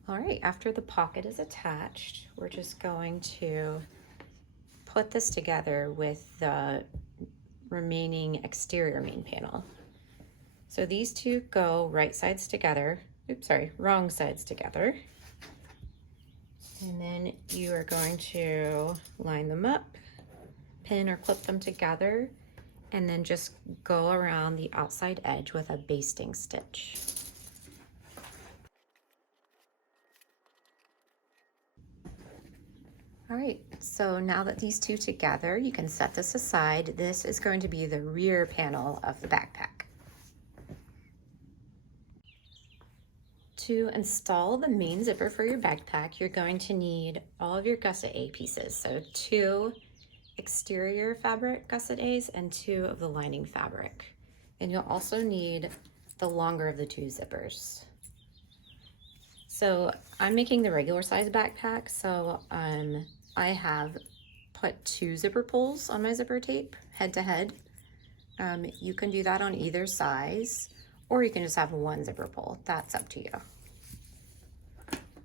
All right, after the pocket is attached, we're just going to put this together with the remaining exterior main panel. So these two go right sides together, wrong sides together. And then you are going to line them up, pin or clip them together, and then just go around the outside edge with a basting stitch. All right, so now that these two together, you can set this aside. This is going to be the rear panel of the backpack. To install the main zipper for your backpack, you're going to need all of your Gusset A pieces. So 2 exterior fabric Gusset A's and 2 of the lining fabric. And you'll also need the longer of the 2 zippers. So I'm making the regular size backpack, so I have put 2 zipper pulls on my zipper tape, head to head. You can do that on either size, or you can just have 1 zipper pull. That's up to you.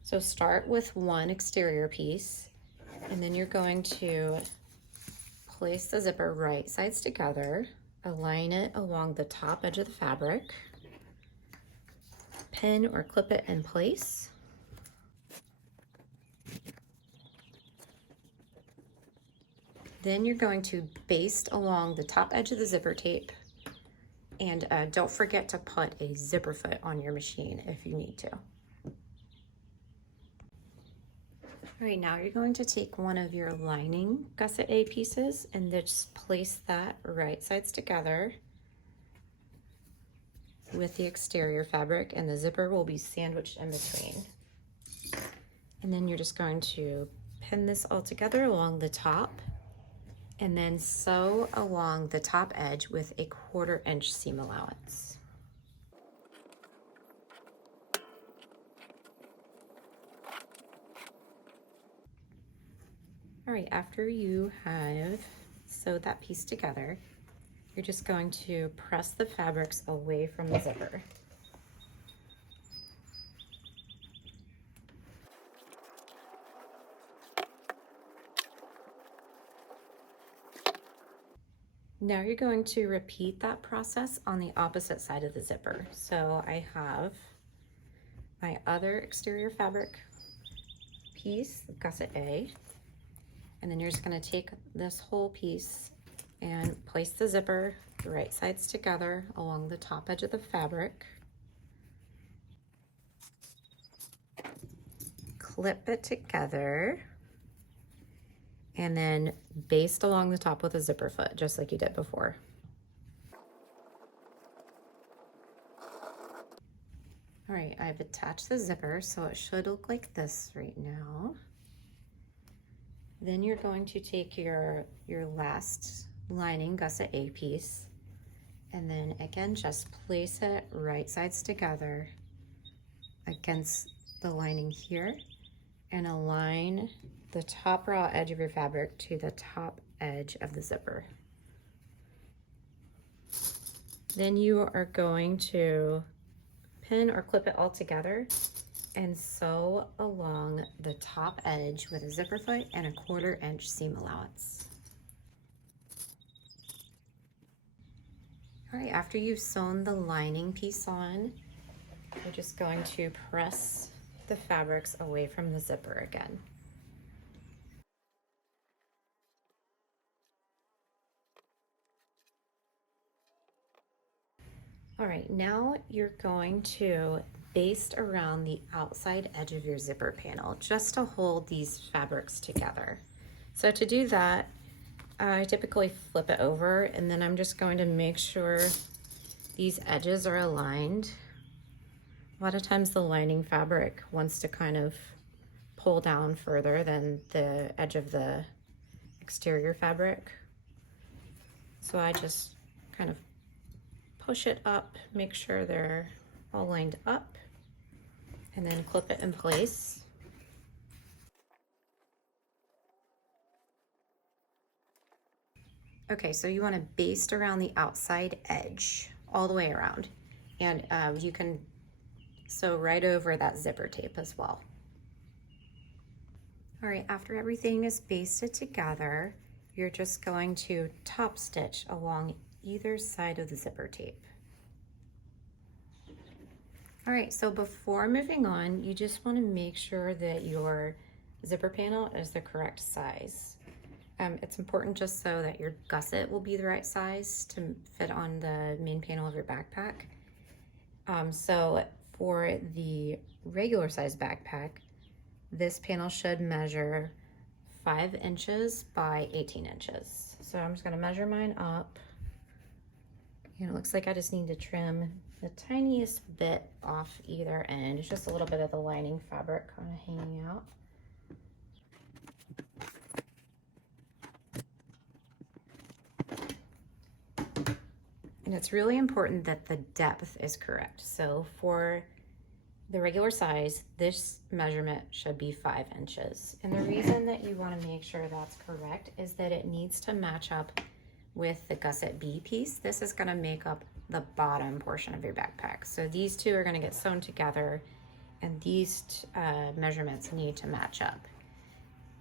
So start with 1 exterior piece, and then you're going to place the zipper right sides together, align it along the top edge of the fabric, pin or clip it in place. Then you're going to baste along the top edge of the zipper tape, and don't forget to put a zipper foot on your machine if you need to. All right, now you're going to take one of your lining Gusset A pieces and just place that right sides together with the exterior fabric, and the zipper will be sandwiched in between. And then you're just going to pin this all together along the top and then sew along the top edge with a 1/4 inch seam allowance. All right, after you have sewed that piece together, you're just going to press the fabrics away from the zipper. Now you're going to repeat that process on the opposite side of the zipper. So I have my other exterior fabric piece, the Gusset A, and then you're just going to take this whole piece and place the zipper right sides together along the top edge of the fabric. Clip it together and then baste along the top with a zipper foot, just like you did before. All right, I've attached the zipper, so it should look like this right now. Then you're going to take your last lining Gusset A piece, and then again, just place it right sides together against the lining here and align the top raw edge of your fabric to the top edge of the zipper. Then you are going to pin or clip it all together and sew along the top edge with a zipper foot and a 1/4 inch seam allowance. All right, after you've sewn the lining piece on, you're just going to press the fabrics away from the zipper again. All right, now you're going to baste around the outside edge of your zipper panel just to hold these fabrics together. So to do that, I typically flip it over, and then I'm just going to make sure these edges are aligned. A lot of times the lining fabric wants to kind of pull down further than the edge of the exterior fabric. So I just kind of push it up, make sure they're all lined up, and then clip it in place. Okay, so you want to baste around the outside edge all the way around, and you can sew right over that zipper tape as well. All right, after everything is basted together, you're just going to top stitch along either side of the zipper tape. All right, so before moving on, you just want to make sure that your zipper panel is the correct size. It's important just so that your gusset will be the right size to fit on the main panel of your backpack. So for the regular size backpack, this panel should measure 5 inches by 18 inches. So I'm just gonna measure mine up. And it looks like I just need to trim the tiniest bit off either end. It's just a little bit of the lining fabric kind of hanging out. And it's really important that the depth is correct. So for the regular size, this measurement should be 5 inches. And the reason that you want to make sure that's correct is that it needs to match up with the Gusset B piece. This is going to make up the bottom portion of your backpack. So these two are going to get sewn together, and these measurements need to match up.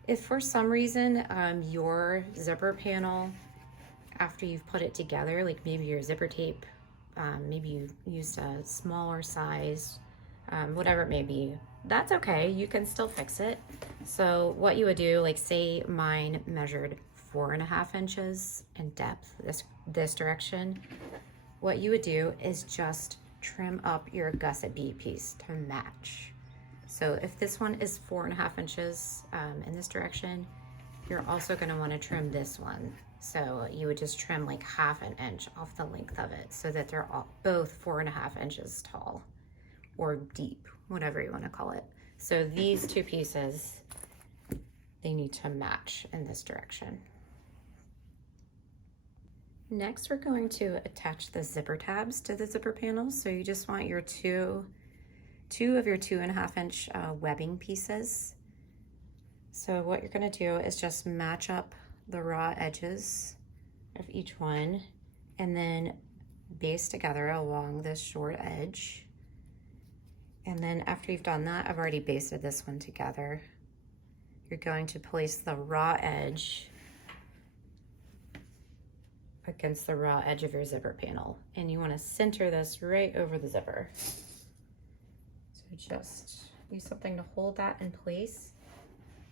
If for some reason your zipper panel, after you've put it together, like maybe your zipper tape, maybe you used a smaller size, whatever it may be, that's okay, you can still fix it. So what you would do, like say mine measured 4.5 inches in depth, this direction, what you would do is just trim up your Gusset B piece to match. So if this one is 4.5 inches in this direction, you're also going to want to trim this one. So you would just trim like 1/2 inch off the length of it so that they're all both 4.5 inches tall or deep, whatever you want to call it. So these two pieces, they need to match in this direction. Next, we're going to attach the zipper tabs to the zipper panels. So you just want your two of your 2.5 inch webbing pieces. So what you're going to do is just match up the raw edges of each one and then baste together along this short edge. And then after you've done that, I've already basted this one together. You're going to place the raw edge against the raw edge of your zipper panel, and you want to center this right over the zipper. So just use something to hold that in place,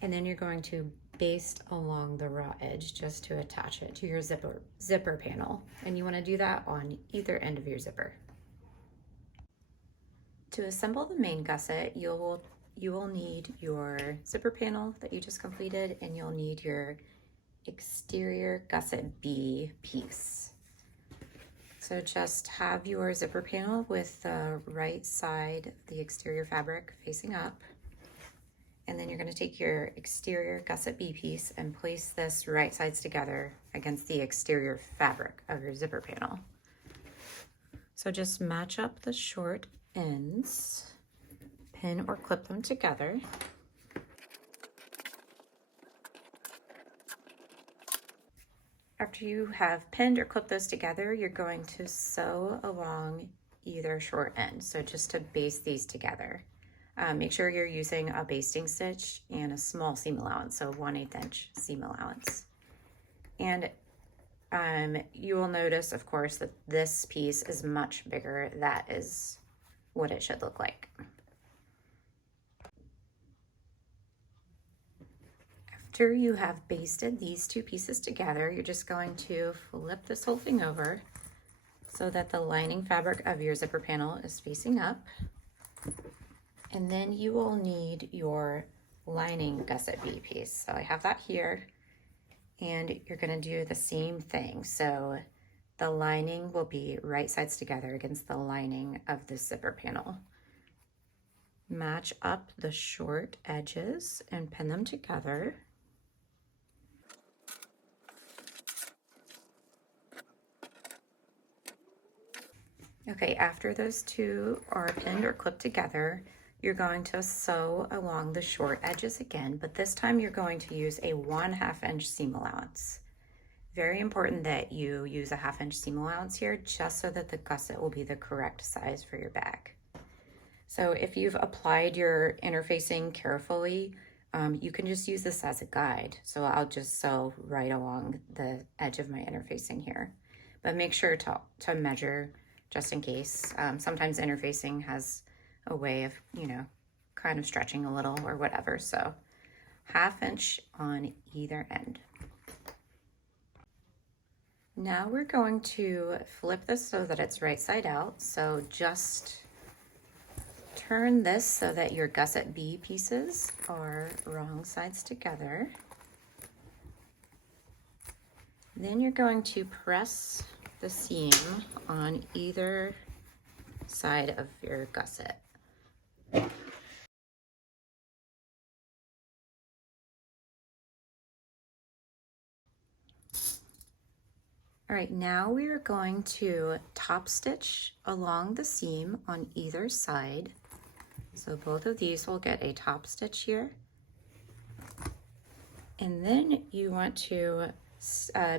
and then you're going to baste along the raw edge just to attach it to your zipper panel, and you want to do that on either end of your zipper. To assemble the main gusset, you will need your zipper panel that you just completed, and you'll need your exterior Gusset B piece. So just have your zipper panel with the right side of the exterior fabric facing up, and then you're going to take your exterior Gusset B piece and place this right sides together against the exterior fabric of your zipper panel. So just match up the short ends, pin or clip them together. After you have pinned or clipped those together, you're going to sew along either short end. So just to baste these together. Make sure you're using a basting stitch and a small seam allowance, so 1/8 inch seam allowance. And you will notice, of course, that this piece is much bigger. That is what it should look like. After you have basted these two pieces together, you're just going to flip this whole thing over so that the lining fabric of your zipper panel is facing up. And then you will need your lining Gusset B piece. So I have that here, and you're going to do the same thing. So the lining will be right sides together against the lining of the zipper panel. Match up the short edges and pin them together. Okay, after those two are pinned or clipped together, you're going to sew along the short edges again, but this time you're going to use a 1/2 inch seam allowance. Very important that you use a 1/2 inch seam allowance here, just so that the gusset will be the correct size for your bag. So if you've applied your interfacing carefully, you can just use this as a guide. So I'll just sew right along the edge of my interfacing here, but make sure to measure just in case. Sometimes interfacing has a way of, kind of stretching a little or whatever. So 1/2 inch on either end. Now we're going to flip this so that it's right side out. So just turn this so that your Gusset B pieces are wrong sides together. Then you're going to press the seam on either side of your gusset. All right, now we are going to top stitch along the seam on either side. So both of these will get a top stitch here. And then you want to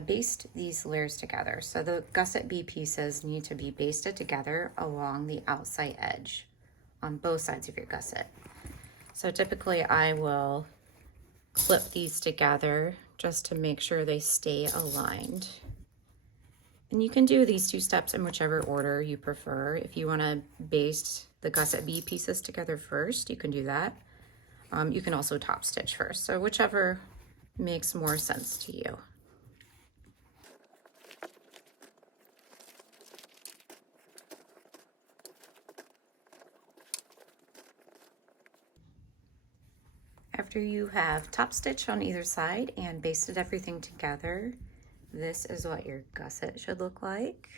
baste these layers together. So the gusset B pieces need to be basted together along the outside edge on both sides of your gusset. So typically I will clip these together just to make sure they stay aligned. And you can do these two steps in whichever order you prefer. If you want to baste the gusset B pieces together first, you can do that. You can also top stitch first, so whichever makes more sense to you. After you have top stitched on either side and basted everything together, this is what your gusset should look like.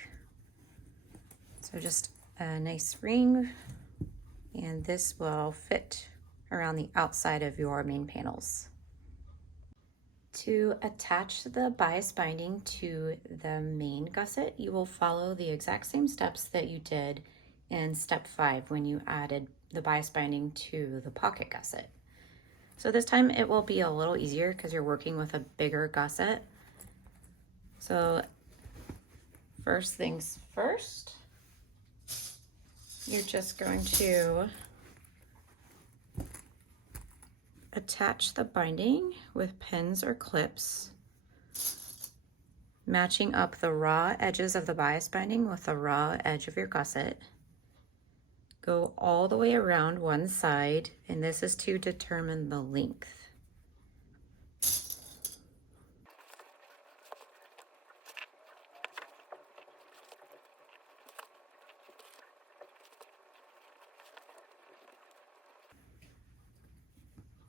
So just a nice ring, and this will fit around the outside of your main panels. To attach the bias binding to the main gusset, you will follow the exact same steps that you did in step 5 when you added the bias binding to the pocket gusset. So this time it will be a little easier because you're working with a bigger gusset. So first things first, you're just going to attach the binding with pins or clips, matching up the raw edges of the bias binding with the raw edge of your gusset. Go all the way around one side, and this is to determine the length.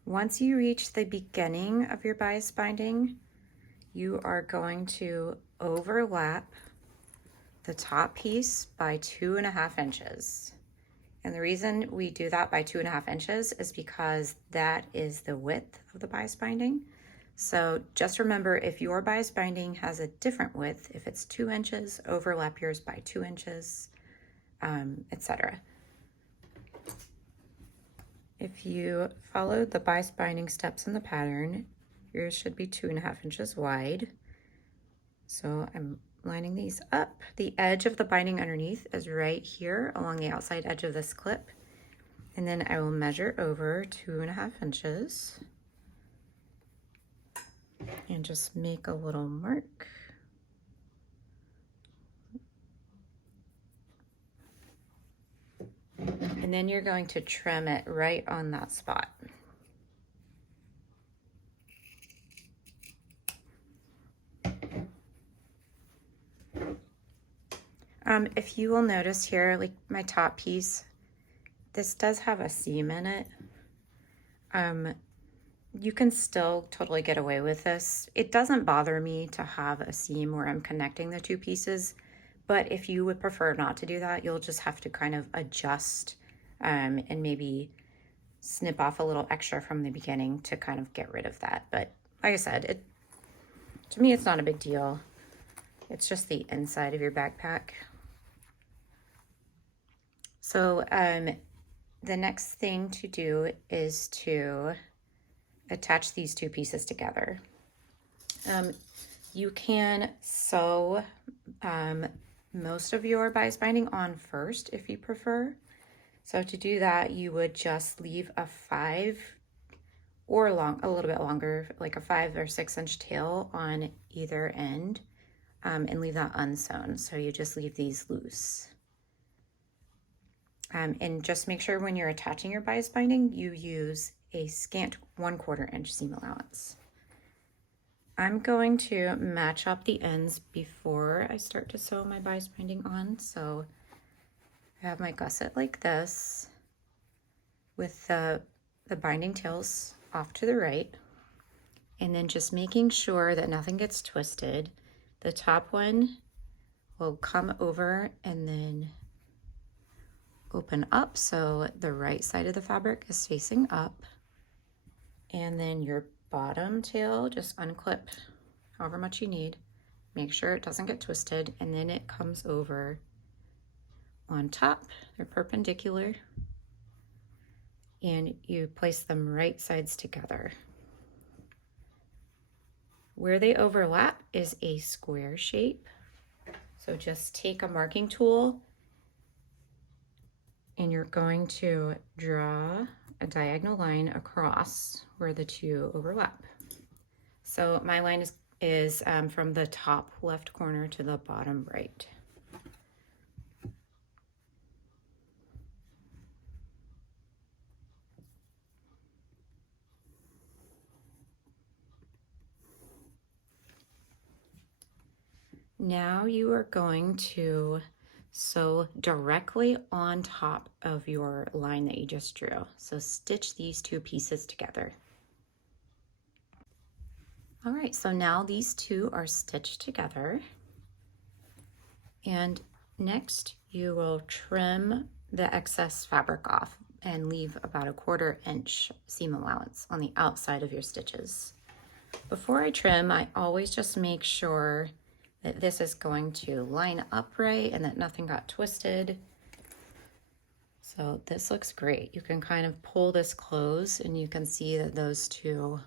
Once you reach the beginning of your bias binding, you are going to overlap the top piece by 2.5 inches. And the reason we do that by 2.5 inches is because that is the width of the bias binding. So just remember, if your bias binding has a different width, if it's 2 inches, overlap yours by 2 inches, etc. If you followed the bias binding steps in the pattern, yours should be 2.5 inches wide. So I'm lining these up. The edge of the binding underneath is right here along the outside edge of this clip. And then I will measure over 2.5 inches and just make a little mark. And then you're going to trim it right on that spot. If you will notice here, like my top piece, this does have a seam in it. You can still totally get away with this. It doesn't bother me to have a seam where I'm connecting the two pieces, but if you would prefer not to do that, you'll just have to kind of adjust and maybe snip off a little extra from the beginning to kind of get rid of that. But like I said, to me, it's not a big deal. It's just the inside of your backpack. So the next thing to do is to attach these two pieces together. You can sew most of your bias binding on first if you prefer. So to do that, you would just leave a 5 or a little bit longer, like a 5 or 6 inch tail on either end, and leave that unsewn. So you just leave these loose. And just make sure when you're attaching your bias binding, you use a scant 1/4 inch seam allowance. I'm going to match up the ends before I start to sew my bias binding on. So I have my gusset like this with the binding tails off to the right, and then just making sure that nothing gets twisted. The top one will come over and then open up so the right side of the fabric is facing up. And then your bottom tail, just unclip however much you need. Make sure it doesn't get twisted, and then it comes over on top. They're perpendicular, and you place them right sides together. Where they overlap is a square shape. So just take a marking tool and you're going to draw a diagonal line across where the two overlap. So my line is from the top left corner to the bottom right. Now you are going to sew directly on top of your line that you just drew. So stitch these two pieces together. All right, so now these two are stitched together. And next you will trim the excess fabric off and leave about a 1/4 inch seam allowance on the outside of your stitches. Before I trim, I always just make sure that this is going to line up right and that nothing got twisted. So this looks great. You can kind of pull this close and you can see that those two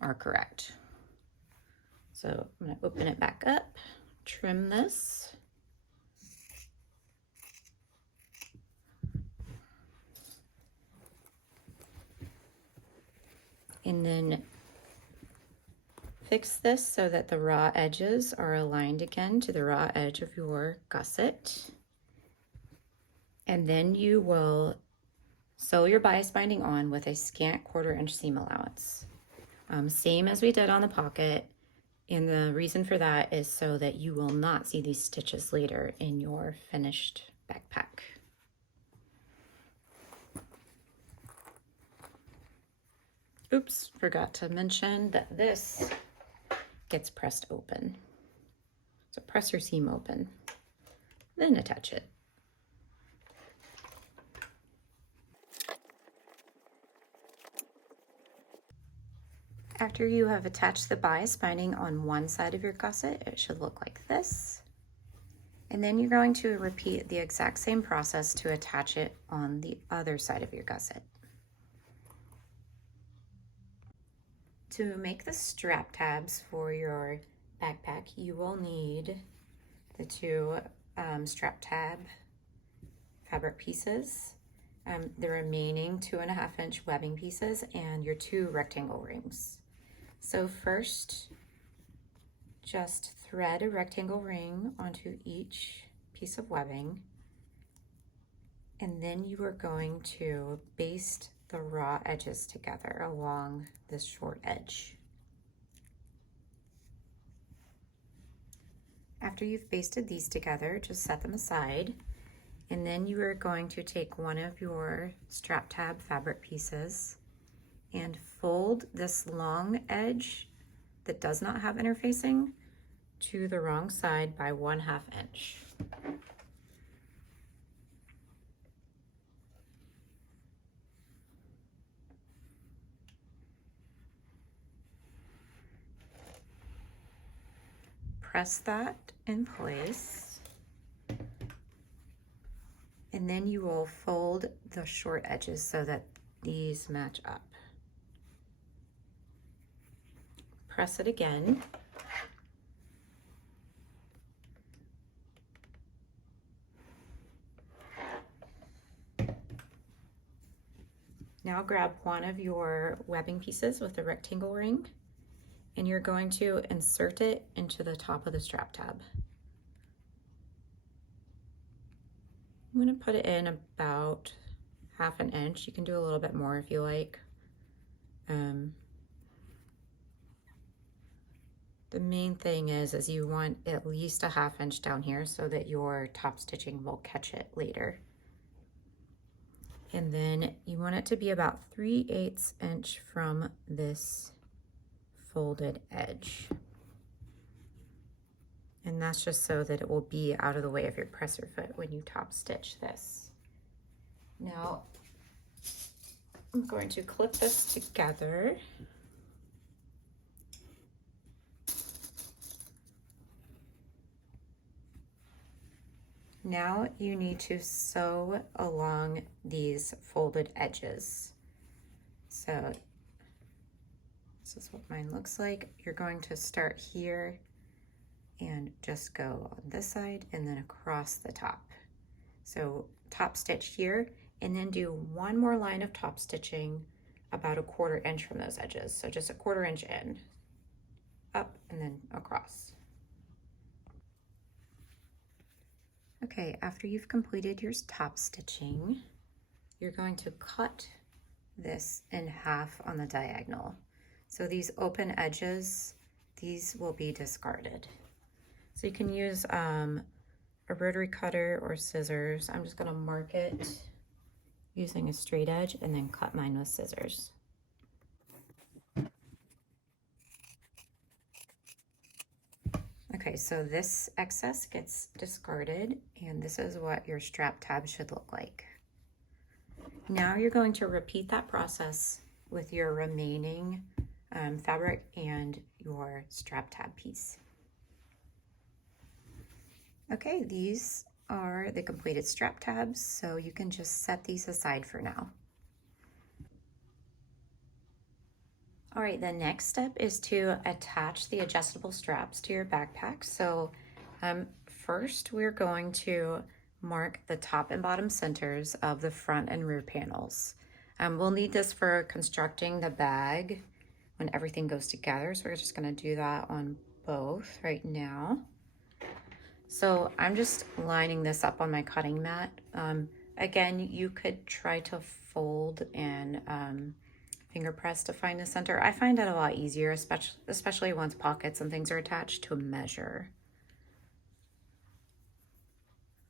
are correct. So I'm going to open it back up, trim this. And then fix this so that the raw edges are aligned again to the raw edge of your gusset. And then you will sew your bias binding on with a scant 1/4 inch seam allowance. Same as we did on the pocket. And the reason for that is so that you will not see these stitches later in your finished backpack. Oops, forgot to mention that this gets pressed open. So press your seam open, then attach it. After you have attached the bias binding on one side of your gusset, it should look like this. And then you're going to repeat the exact same process to attach it on the other side of your gusset. To make the strap tabs for your backpack, you will need the two strap tab fabric pieces, the remaining 2.5 inch webbing pieces, and your 2 rectangle rings. So first, just thread a rectangle ring onto each piece of webbing, and then you are going to baste the raw edges together along this short edge. After you've basted these together, just set them aside, and then you are going to take one of your strap tab fabric pieces and fold this long edge that does not have interfacing to the wrong side by 1/2 inch. Press that in place, and then you will fold the short edges so that these match up. Press it again. Now grab one of your webbing pieces with a rectangle ring, and you're going to insert it into the top of the strap tab. I'm going to put it in about 1/2 inch. You can do a little bit more if you like. The main thing is you want at least 1/2 inch down here so that your top stitching will catch it later. And then you want it to be about 3/8 inch from this folded edge. And that's just so that it will be out of the way of your presser foot when you top stitch this. Now, I'm going to clip this together. Now you need to sew along these folded edges. So this is what mine looks like. You're going to start here and just go on this side and then across the top. So top stitch here and then do one more line of top stitching about 1/4 inch from those edges. So just 1/4 inch in, up and then across. Okay, after you've completed your top stitching, you're going to cut this in half on the diagonal. So these open edges, these will be discarded. So you can use a rotary cutter or scissors. I'm just gonna mark it using a straight edge and then cut mine with scissors. Okay, so this excess gets discarded and this is what your strap tab should look like. Now you're going to repeat that process with your remaining fabric and your strap tab piece. Okay, these are the completed strap tabs, so you can just set these aside for now. All right, the next step is to attach the adjustable straps to your backpack. So first we're going to mark the top and bottom centers of the front and rear panels. We'll need this for constructing the bag when everything goes together. So we're just gonna do that on both right now. So I'm just lining this up on my cutting mat. Again, you could try to fold and finger press to find the center. I find that a lot easier, especially once pockets and things are attached, to measure.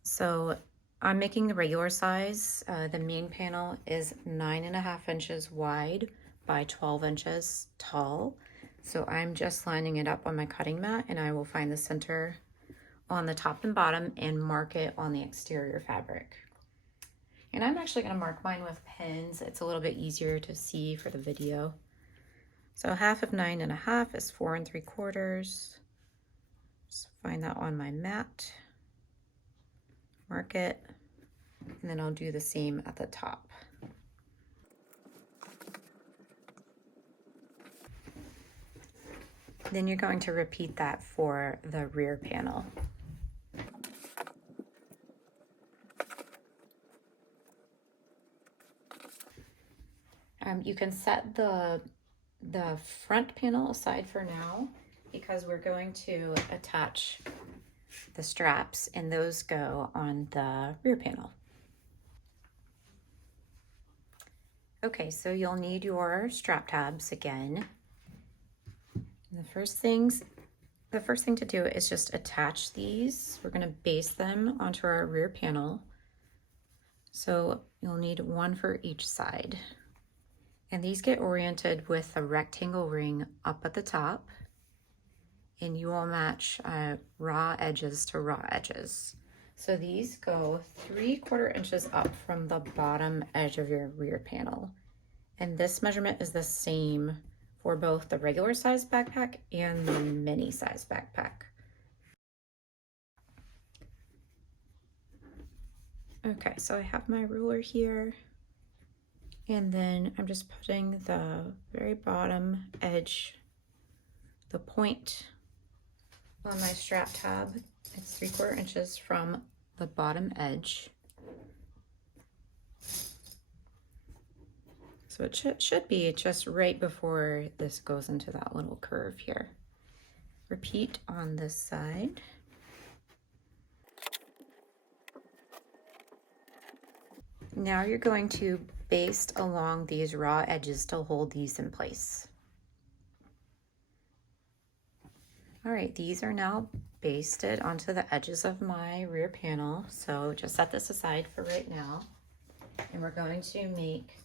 So I'm making the regular size. The main panel is 9.5 inches wide by 12 inches tall. So I'm just lining it up on my cutting mat and I will find the center on the top and bottom and mark it on the exterior fabric. And I'm actually gonna mark mine with pins. It's a little bit easier to see for the video. So half of 9.5 is 4 3/4. Just find that on my mat, mark it, and then I'll do the same at the top. Then you're going to repeat that for the rear panel. You can set the front panel aside for now because we're going to attach the straps and those go on the rear panel. Okay, so you'll need your strap tabs again. And the first thing to do is just attach these. We're gonna base them onto our rear panel. So you'll need one for each side. And these get oriented with a rectangle ring up at the top, and you will match raw edges to raw edges. So these go 3/4 inches up from the bottom edge of your rear panel. And this measurement is the same for both the regular size backpack and the mini size backpack. Okay, so I have my ruler here. And then I'm just putting the very bottom edge, the point on my strap tab. It's 3/4 inches from the bottom edge. So it should be just right before this goes into that little curve here. Repeat on this side. Now you're going to baste along these raw edges to hold these in place. All right, these are now basted onto the edges of my rear panel. So just set this aside for right now. And we're going to make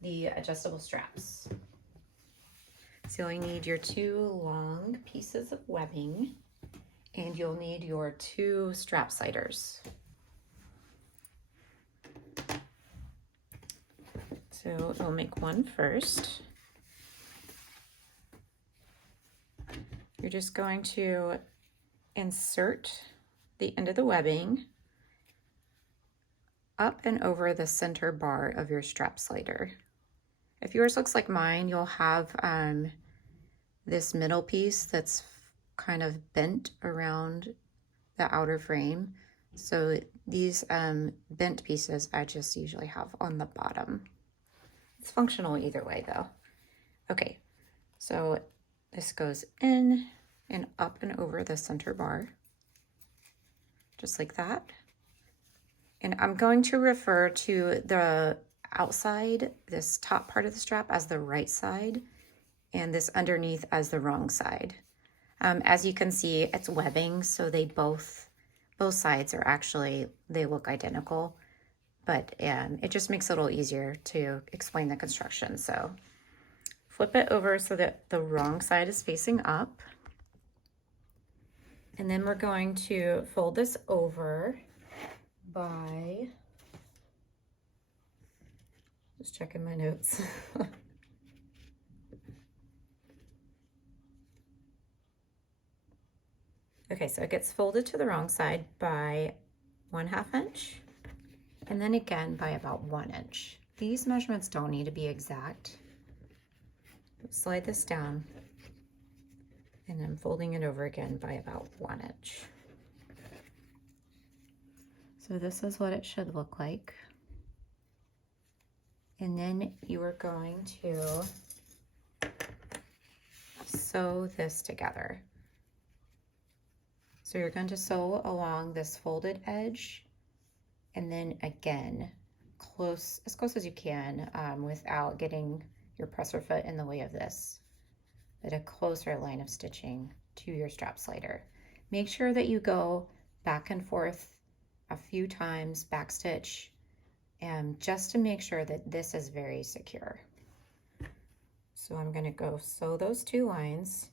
the adjustable straps. So you'll need your 2 long pieces of webbing And you'll need your 2 strap sliders. So we'll make one first. You're just going to insert the end of the webbing up and over the center bar of your strap slider. If yours looks like mine, you'll have this middle piece that's kind of bent around the outer frame. So these bent pieces I just usually have on the bottom. It's functional either way though. Okay, so this goes in and up and over the center bar, just like that. And I'm going to refer to the outside, this top part of the strap, as the right side, and this underneath as the wrong side. As you can see, it's webbing, so they both sides are actually, they look identical, but it just makes it a little easier to explain the construction. So flip it over so that the wrong side is facing up. And then we're going to fold this over by, just checking my notes. Okay, so it gets folded to the wrong side by 1/2 inch, and then again by about 1 inch. These measurements don't need to be exact. Slide this down, and I'm folding it over again by about 1 inch. So this is what it should look like. And then you are going to sew this together. So you're going to sew along this folded edge, and then again, as close as you can without getting your presser foot in the way of this, but a closer line of stitching to your strap slider. Make sure that you go back and forth a few times, backstitch, and just to make sure that this is very secure. So I'm going to go sew those 2 lines.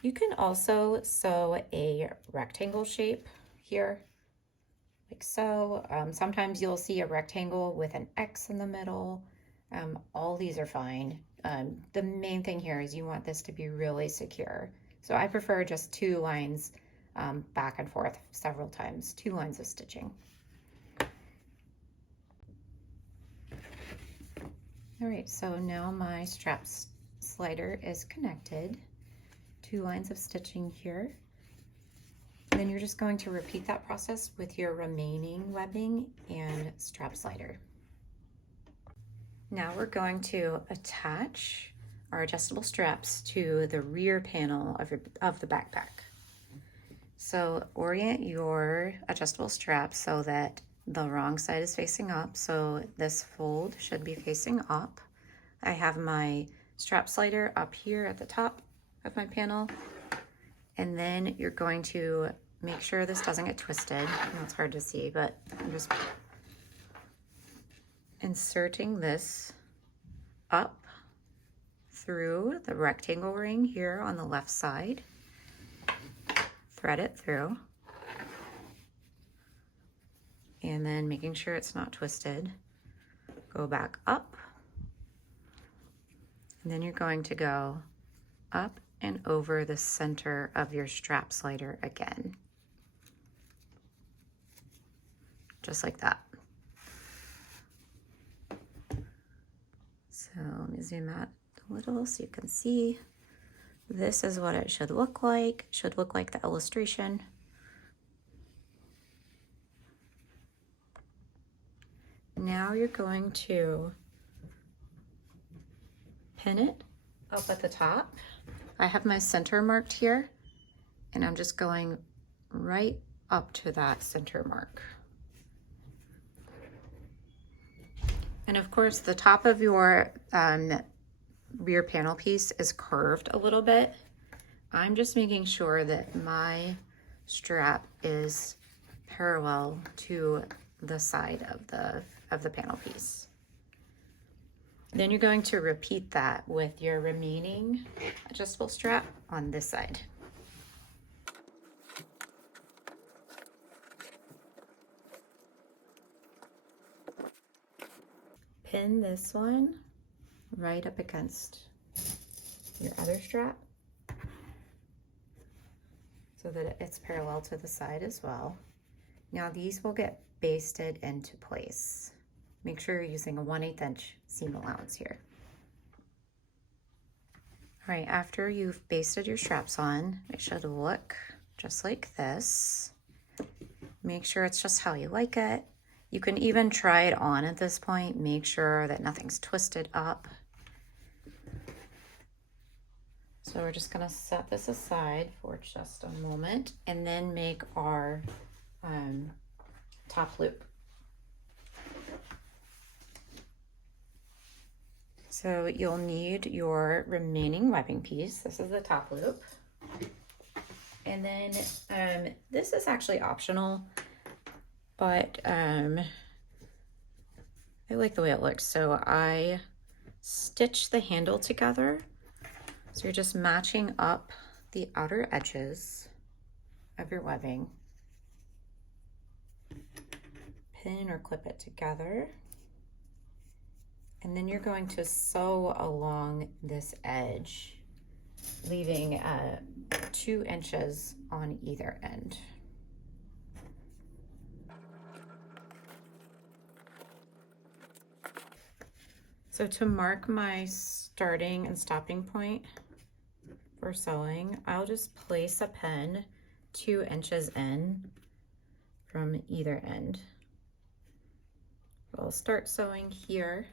You can also sew a rectangle shape here, like so. Sometimes you'll see a rectangle with an X in the middle. All these are fine. The main thing here is you want this to be really secure. So I prefer just 2 lines back and forth several times, 2 lines of stitching. All right, so now my strap slider is connected. 2 lines of stitching here. And then you're just going to repeat that process with your remaining webbing and strap slider. Now we're going to attach our adjustable straps to the rear panel of the backpack. So orient your adjustable straps so that the wrong side is facing up. So this fold should be facing up. I have my strap slider up here at the top of my panel, and then you're going to make sure this doesn't get twisted. I know it's hard to see, but I'm just inserting this up through the rectangle ring here on the left side, thread it through, and then making sure it's not twisted, go back up, and then you're going to go up and over the center of your strap slider again. Just like that. So let me zoom out a little so you can see. This is what it should look like. It should look like the illustration. Now you're going to pin it up at the top. I have my center marked here, and I'm just going right up to that center mark. And of course, the top of your rear panel piece is curved a little bit. I'm just making sure that my strap is parallel to the side of the panel piece. Then you're going to repeat that with your remaining adjustable strap on this side. pin this one right up against your other strap so that it's parallel to the side as well. Now these will get basted into place. Make sure you're using a 1/8 inch seam allowance here. All right, after you've basted your straps on, it should look just like this. Make sure it's just how you like it. You can even try it on at this point. Make sure that nothing's twisted up. So we're just gonna set this aside for just a moment and then make our top loop. So you'll need your remaining webbing piece. This is the top loop. And then this is actually optional, but I like the way it looks. So I stitch the handle together. So you're just matching up the outer edges of your webbing. Pin or clip it together. And then you're going to sew along this edge, leaving 2 inches on either end. So to mark my starting and stopping point for sewing, I'll just place a pin 2 inches in from either end. So I'll start sewing here.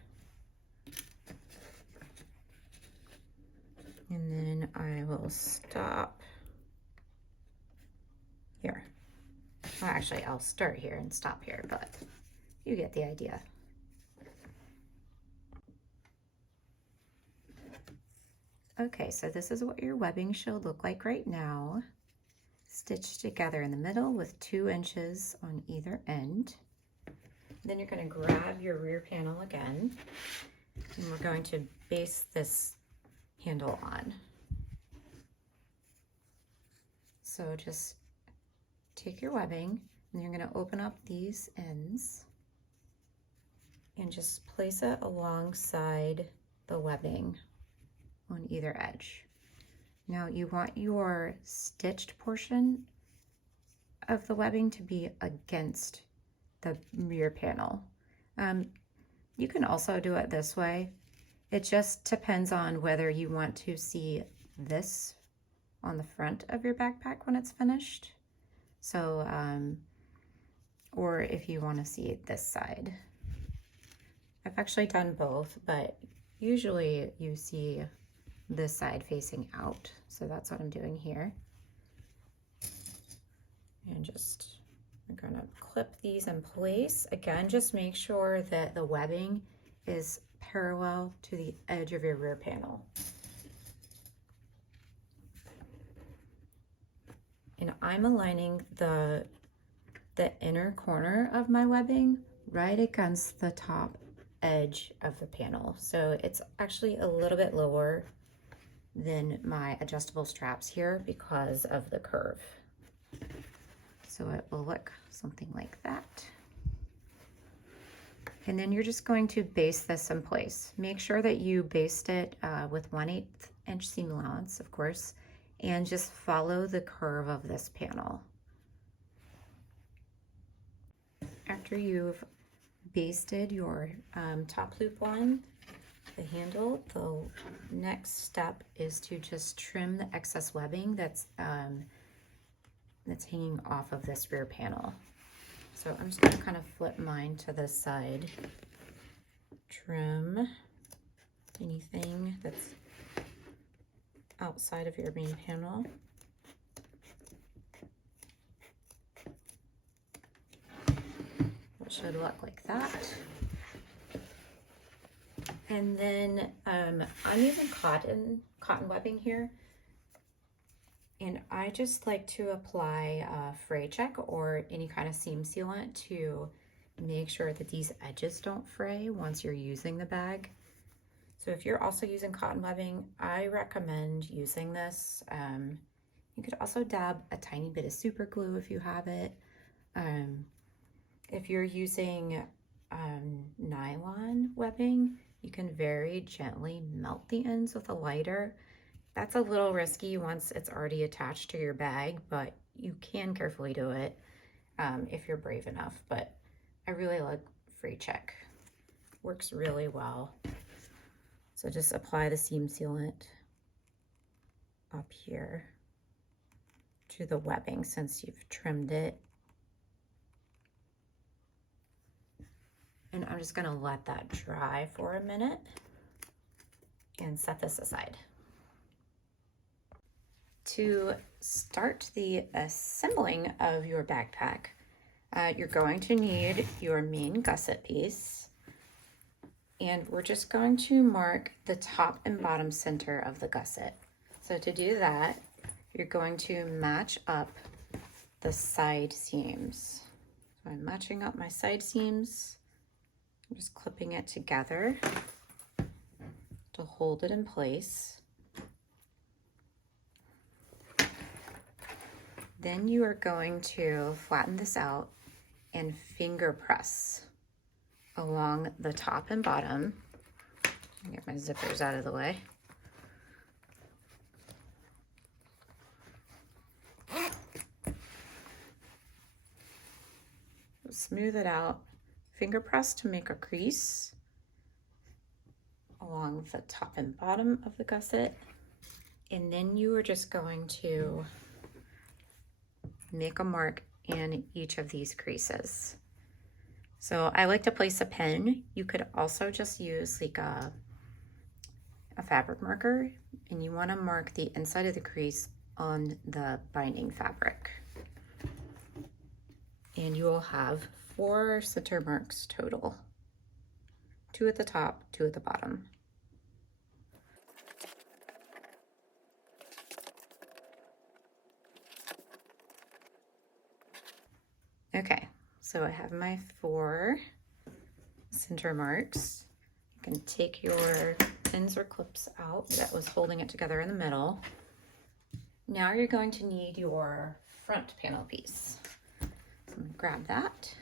And then I will stop here. Well, actually, I'll start here and stop here, but you get the idea. Okay, so this is what your webbing should look like right now. Stitched together in the middle with 2 inches on either end. Then you're going to grab your rear panel again, and we're going to base this handle on. So just take your webbing and you're going to open up these ends and just place it alongside the webbing on either edge. Now you want your stitched portion of the webbing to be against the rear panel. You can also do it this way. It just depends on whether you want to see this on the front of your backpack when it's finished. So, or if you want to see this side. I've actually done both, but usually you see this side facing out. So that's what I'm doing here. And just, I'm gonna clip these in place. Again, just make sure that the webbing is parallel to the edge of your rear panel. And I'm aligning the inner corner of my webbing right against the top edge of the panel. So it's actually a little bit lower than my adjustable straps here because of the curve. So it will look something like that. And then you're just going to base this in place. Make sure that you baste it with 1/8 inch seam allowance, of course, and just follow the curve of this panel. After you've basted your top loop on the handle, the next step is to just trim the excess webbing that's hanging off of this rear panel. So I'm just gonna kind of flip mine to this side. Trim anything that's outside of your main panel. It should look like that. And then I'm using cotton webbing here. And I just like to apply a fray check or any kind of seam sealant to make sure that these edges don't fray once you're using the bag. So if you're also using cotton webbing, I recommend using this. You could also dab a tiny bit of super glue if you have it. If you're using nylon webbing, you can very gently melt the ends with a lighter. That's a little risky once it's already attached to your bag, but you can carefully do it if you're brave enough. But I really like Free Check. Works really well. So just apply the seam sealant up here to the webbing since you've trimmed it. And I'm just gonna let that dry for a minute and set this aside. To start the assembling of your backpack, you're going to need your main gusset piece, and we're just going to mark the top and bottom center of the gusset. So to do that, you're going to match up the side seams. So I'm matching up my side seams. I'm just clipping it together to hold it in place. Then you are going to flatten this out and finger press along the top and bottom. Get my zippers out of the way. Smooth it out. Finger press to make a crease along the top and bottom of the gusset. And then you are just going to make a mark in each of these creases. So I like to place a pen. You could also just use like a fabric marker, and you want to mark the inside of the crease on the binding fabric. And you will have 4 center marks total. 2 at the top, 2 at the bottom. Okay, so I have my 4 center marks. You can take your pins or clips out that was holding it together in the middle. Now you're going to need your front panel piece. So I'm going to grab that.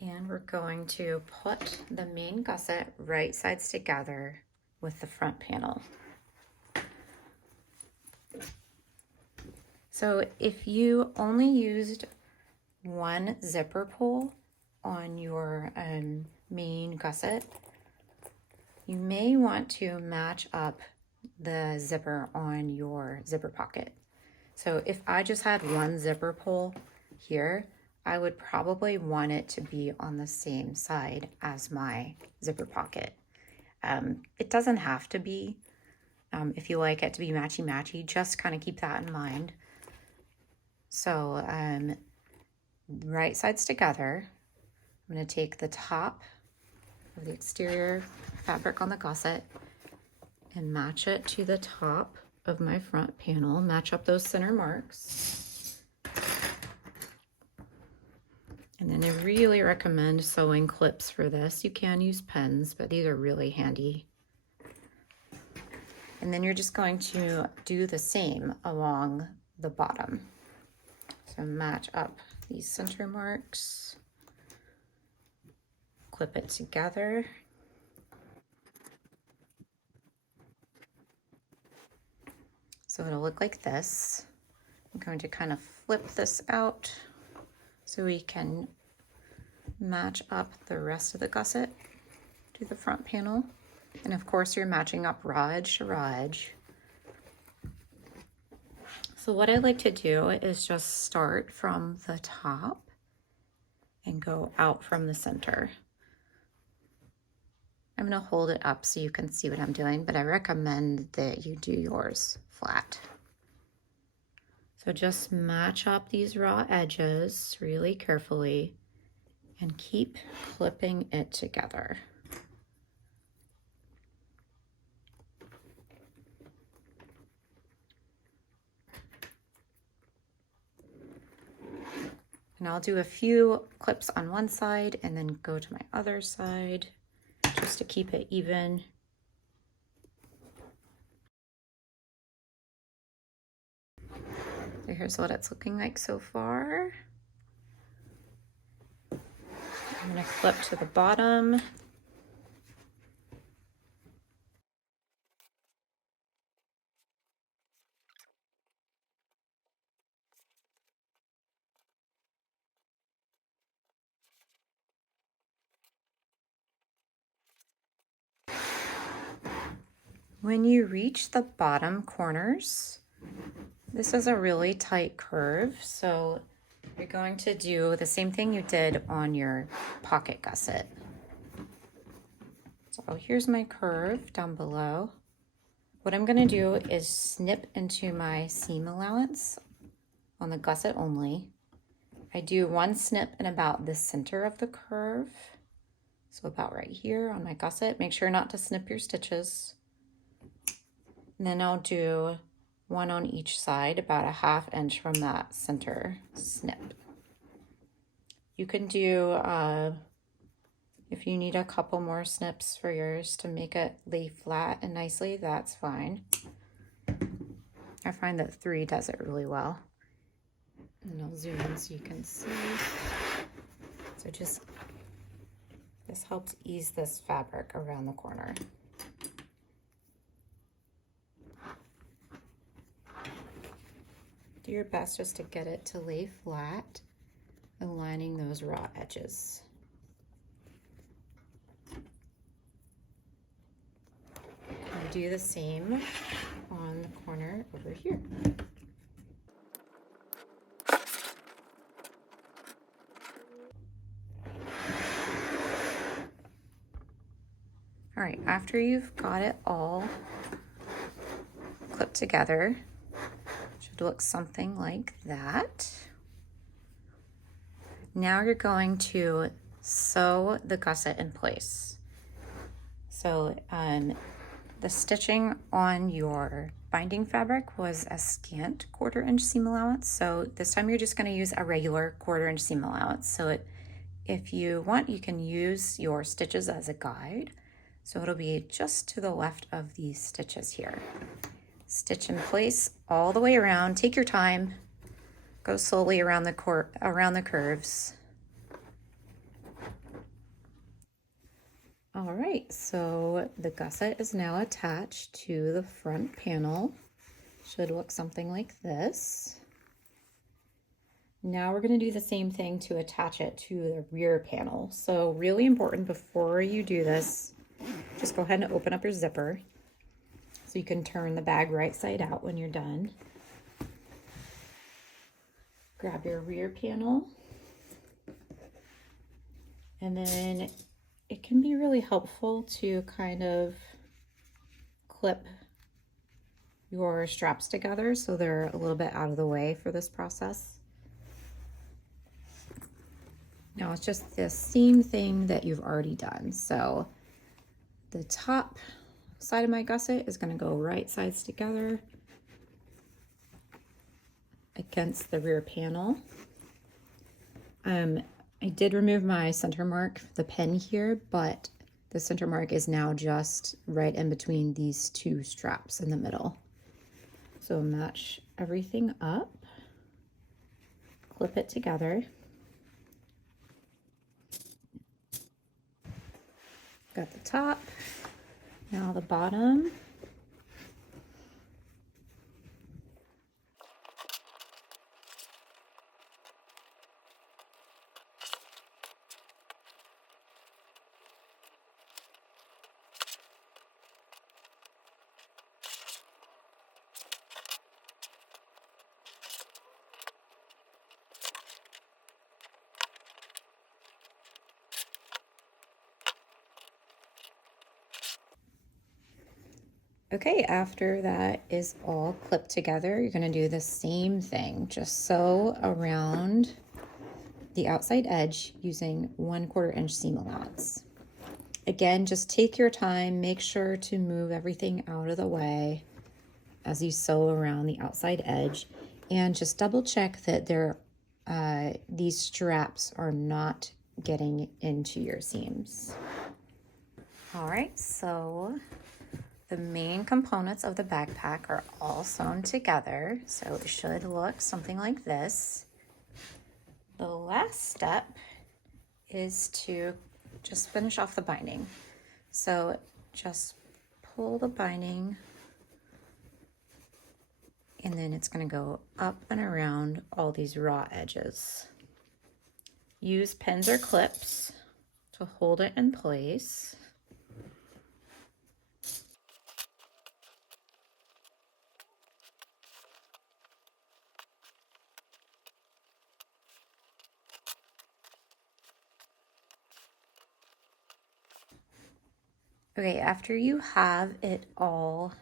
And we're going to put the main gusset right sides together with the front panel. So if you only used one zipper pull on your main gusset, you may want to match up the zipper on your zipper pocket. So if I just had one zipper pull here, I would probably want it to be on the same side as my zipper pocket. It doesn't have to be. If you like it to be matchy-matchy, just kind of keep that in mind. So right sides together, I'm going to take the top of the exterior fabric on the gusset and match it to the top of my front panel, match up those center marks. And then I really recommend sewing clips for this. You can use pens, but these are really handy. And then you're just going to do the same along the bottom. So match up these center marks, clip it together. So it'll look like this. I'm going to kind of flip this out so we can match up the rest of the gusset to the front panel. And of course you're matching up raw edge to raw edge. So what I like to do is just start from the top and go out from the center. I'm going to hold it up so you can see what I'm doing, but I recommend that you do yours flat. So just match up these raw edges really carefully and keep clipping it together. And I'll do a few clips on one side and then go to my other side just to keep it even. So here's what it's looking like so far. I'm going to clip to the bottom. When you reach the bottom corners, this is a really tight curve, so you're going to do the same thing you did on your pocket gusset. So here's my curve down below. What I'm going to do is snip into my seam allowance on the gusset only. I do one snip in about the center of the curve, so about right here on my gusset. Make sure not to snip your stitches. And then I'll do one on each side, about a 1/2 inch from that center snip. You can do, if you need a couple more snips for yours to make it lay flat and nicely, that's fine. I find that 3 does it really well. And I'll zoom in so you can see. So just, this helps ease this fabric around the corner. Do your best just to get it to lay flat, aligning those raw edges. And do the same on the corner over here. All right, after you've got it all clipped together, it should look something like that. Now you're going to sew the gusset in place. So the stitching on your binding fabric was a scant 1/4 inch seam allowance. So this time you're just going to use a regular 1/4 inch seam allowance. So if you want, you can use your stitches as a guide. So it'll be just to the left of these stitches here. Stitch in place all the way around. Take your time. Go slowly around the curves. All right, so the gusset is now attached to the front panel. Should look something like this. Now we're going to do the same thing to attach it to the rear panel. So really important before you do this, just go ahead and open up your zipper so you can turn the bag right side out when you're done. Grab your rear panel, and then it can be really helpful to kind of clip your straps together so they're a little bit out of the way for this process. Now it's just the same thing that you've already done. So the top side of my gusset is going to go right sides together against the rear panel. I did remove my center mark, the pen here, but the center mark is now just right in between these 2 straps in the middle. So match everything up, clip it together. Got the top, now the bottom. Okay, after that is all clipped together, you're going to do the same thing. Just sew around the outside edge using 1/4 inch seam allowance. Again, just take your time. Make sure to move everything out of the way as you sew around the outside edge, and just double check that these straps are not getting into your seams. All right, so the main components of the backpack are all sewn together, so it should look something like this. The last step is to just finish off the binding. So just pull the binding, and then it's going to go up and around all these raw edges. Use pins or clips to hold it in place. Okay, after you have it all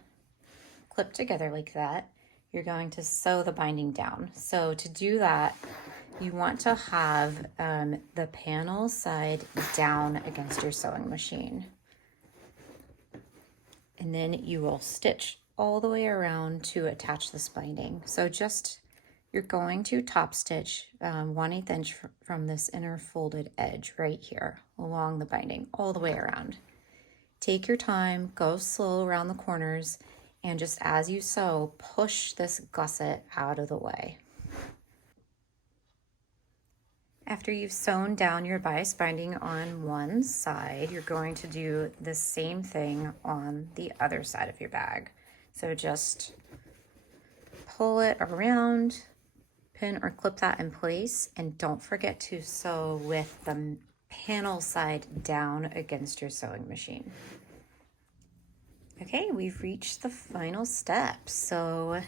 clipped together like that, you're going to sew the binding down. So to do that, you want to have the panel side down against your sewing machine. And then you will stitch all the way around to attach this binding. So just, you're going to top stitch 1/8 inch from this inner folded edge right here along the binding all the way around. Take your time, go slow around the corners, and just as you sew, push this gusset out of the way. After you've sewn down your bias binding on one side, you're going to do the same thing on the other side of your bag. So just pull it around, pin or clip that in place, and don't forget to sew with the panel side down against your sewing machine. Okay, we've reached the final step. So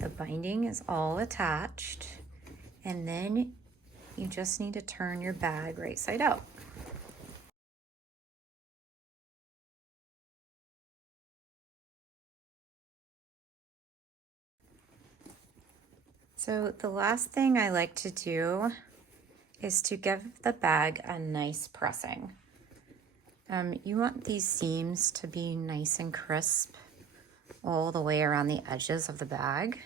the binding is all attached, and then you just need to turn your bag right side out. So the last thing I like to do is to give the bag a nice pressing. You want these seams to be nice and crisp all the way around the edges of the bag.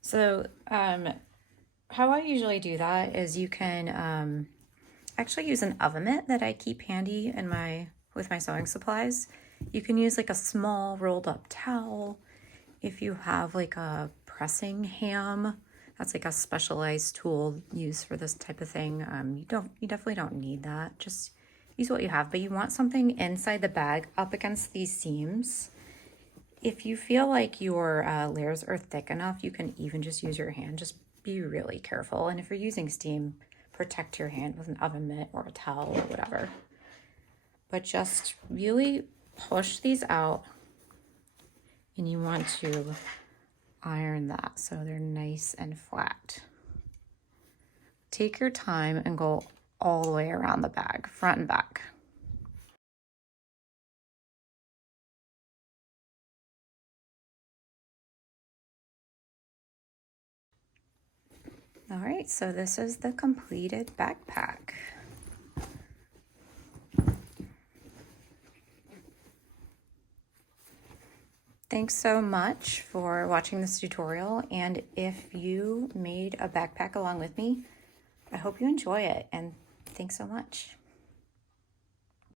So how I usually do that is you can actually use an oven mitt that I keep handy in with my sewing supplies. You can use like a small rolled up towel. If you have like a pressing ham, that's like a specialized tool used for this type of thing. You definitely don't need that. Just use what you have, but you want something inside the bag up against these seams. If you feel like your layers are thick enough, you can even just use your hand. Just be really careful. And if you're using steam, protect your hand with an oven mitt or a towel or whatever. But just really push these out, and you want to iron that so they're nice and flat. Take your time and go all the way around the bag, front and back. All right, so this is the completed backpack. Thanks so much for watching this tutorial, and if you made a backpack along with me, I hope you enjoy it, and thanks so much.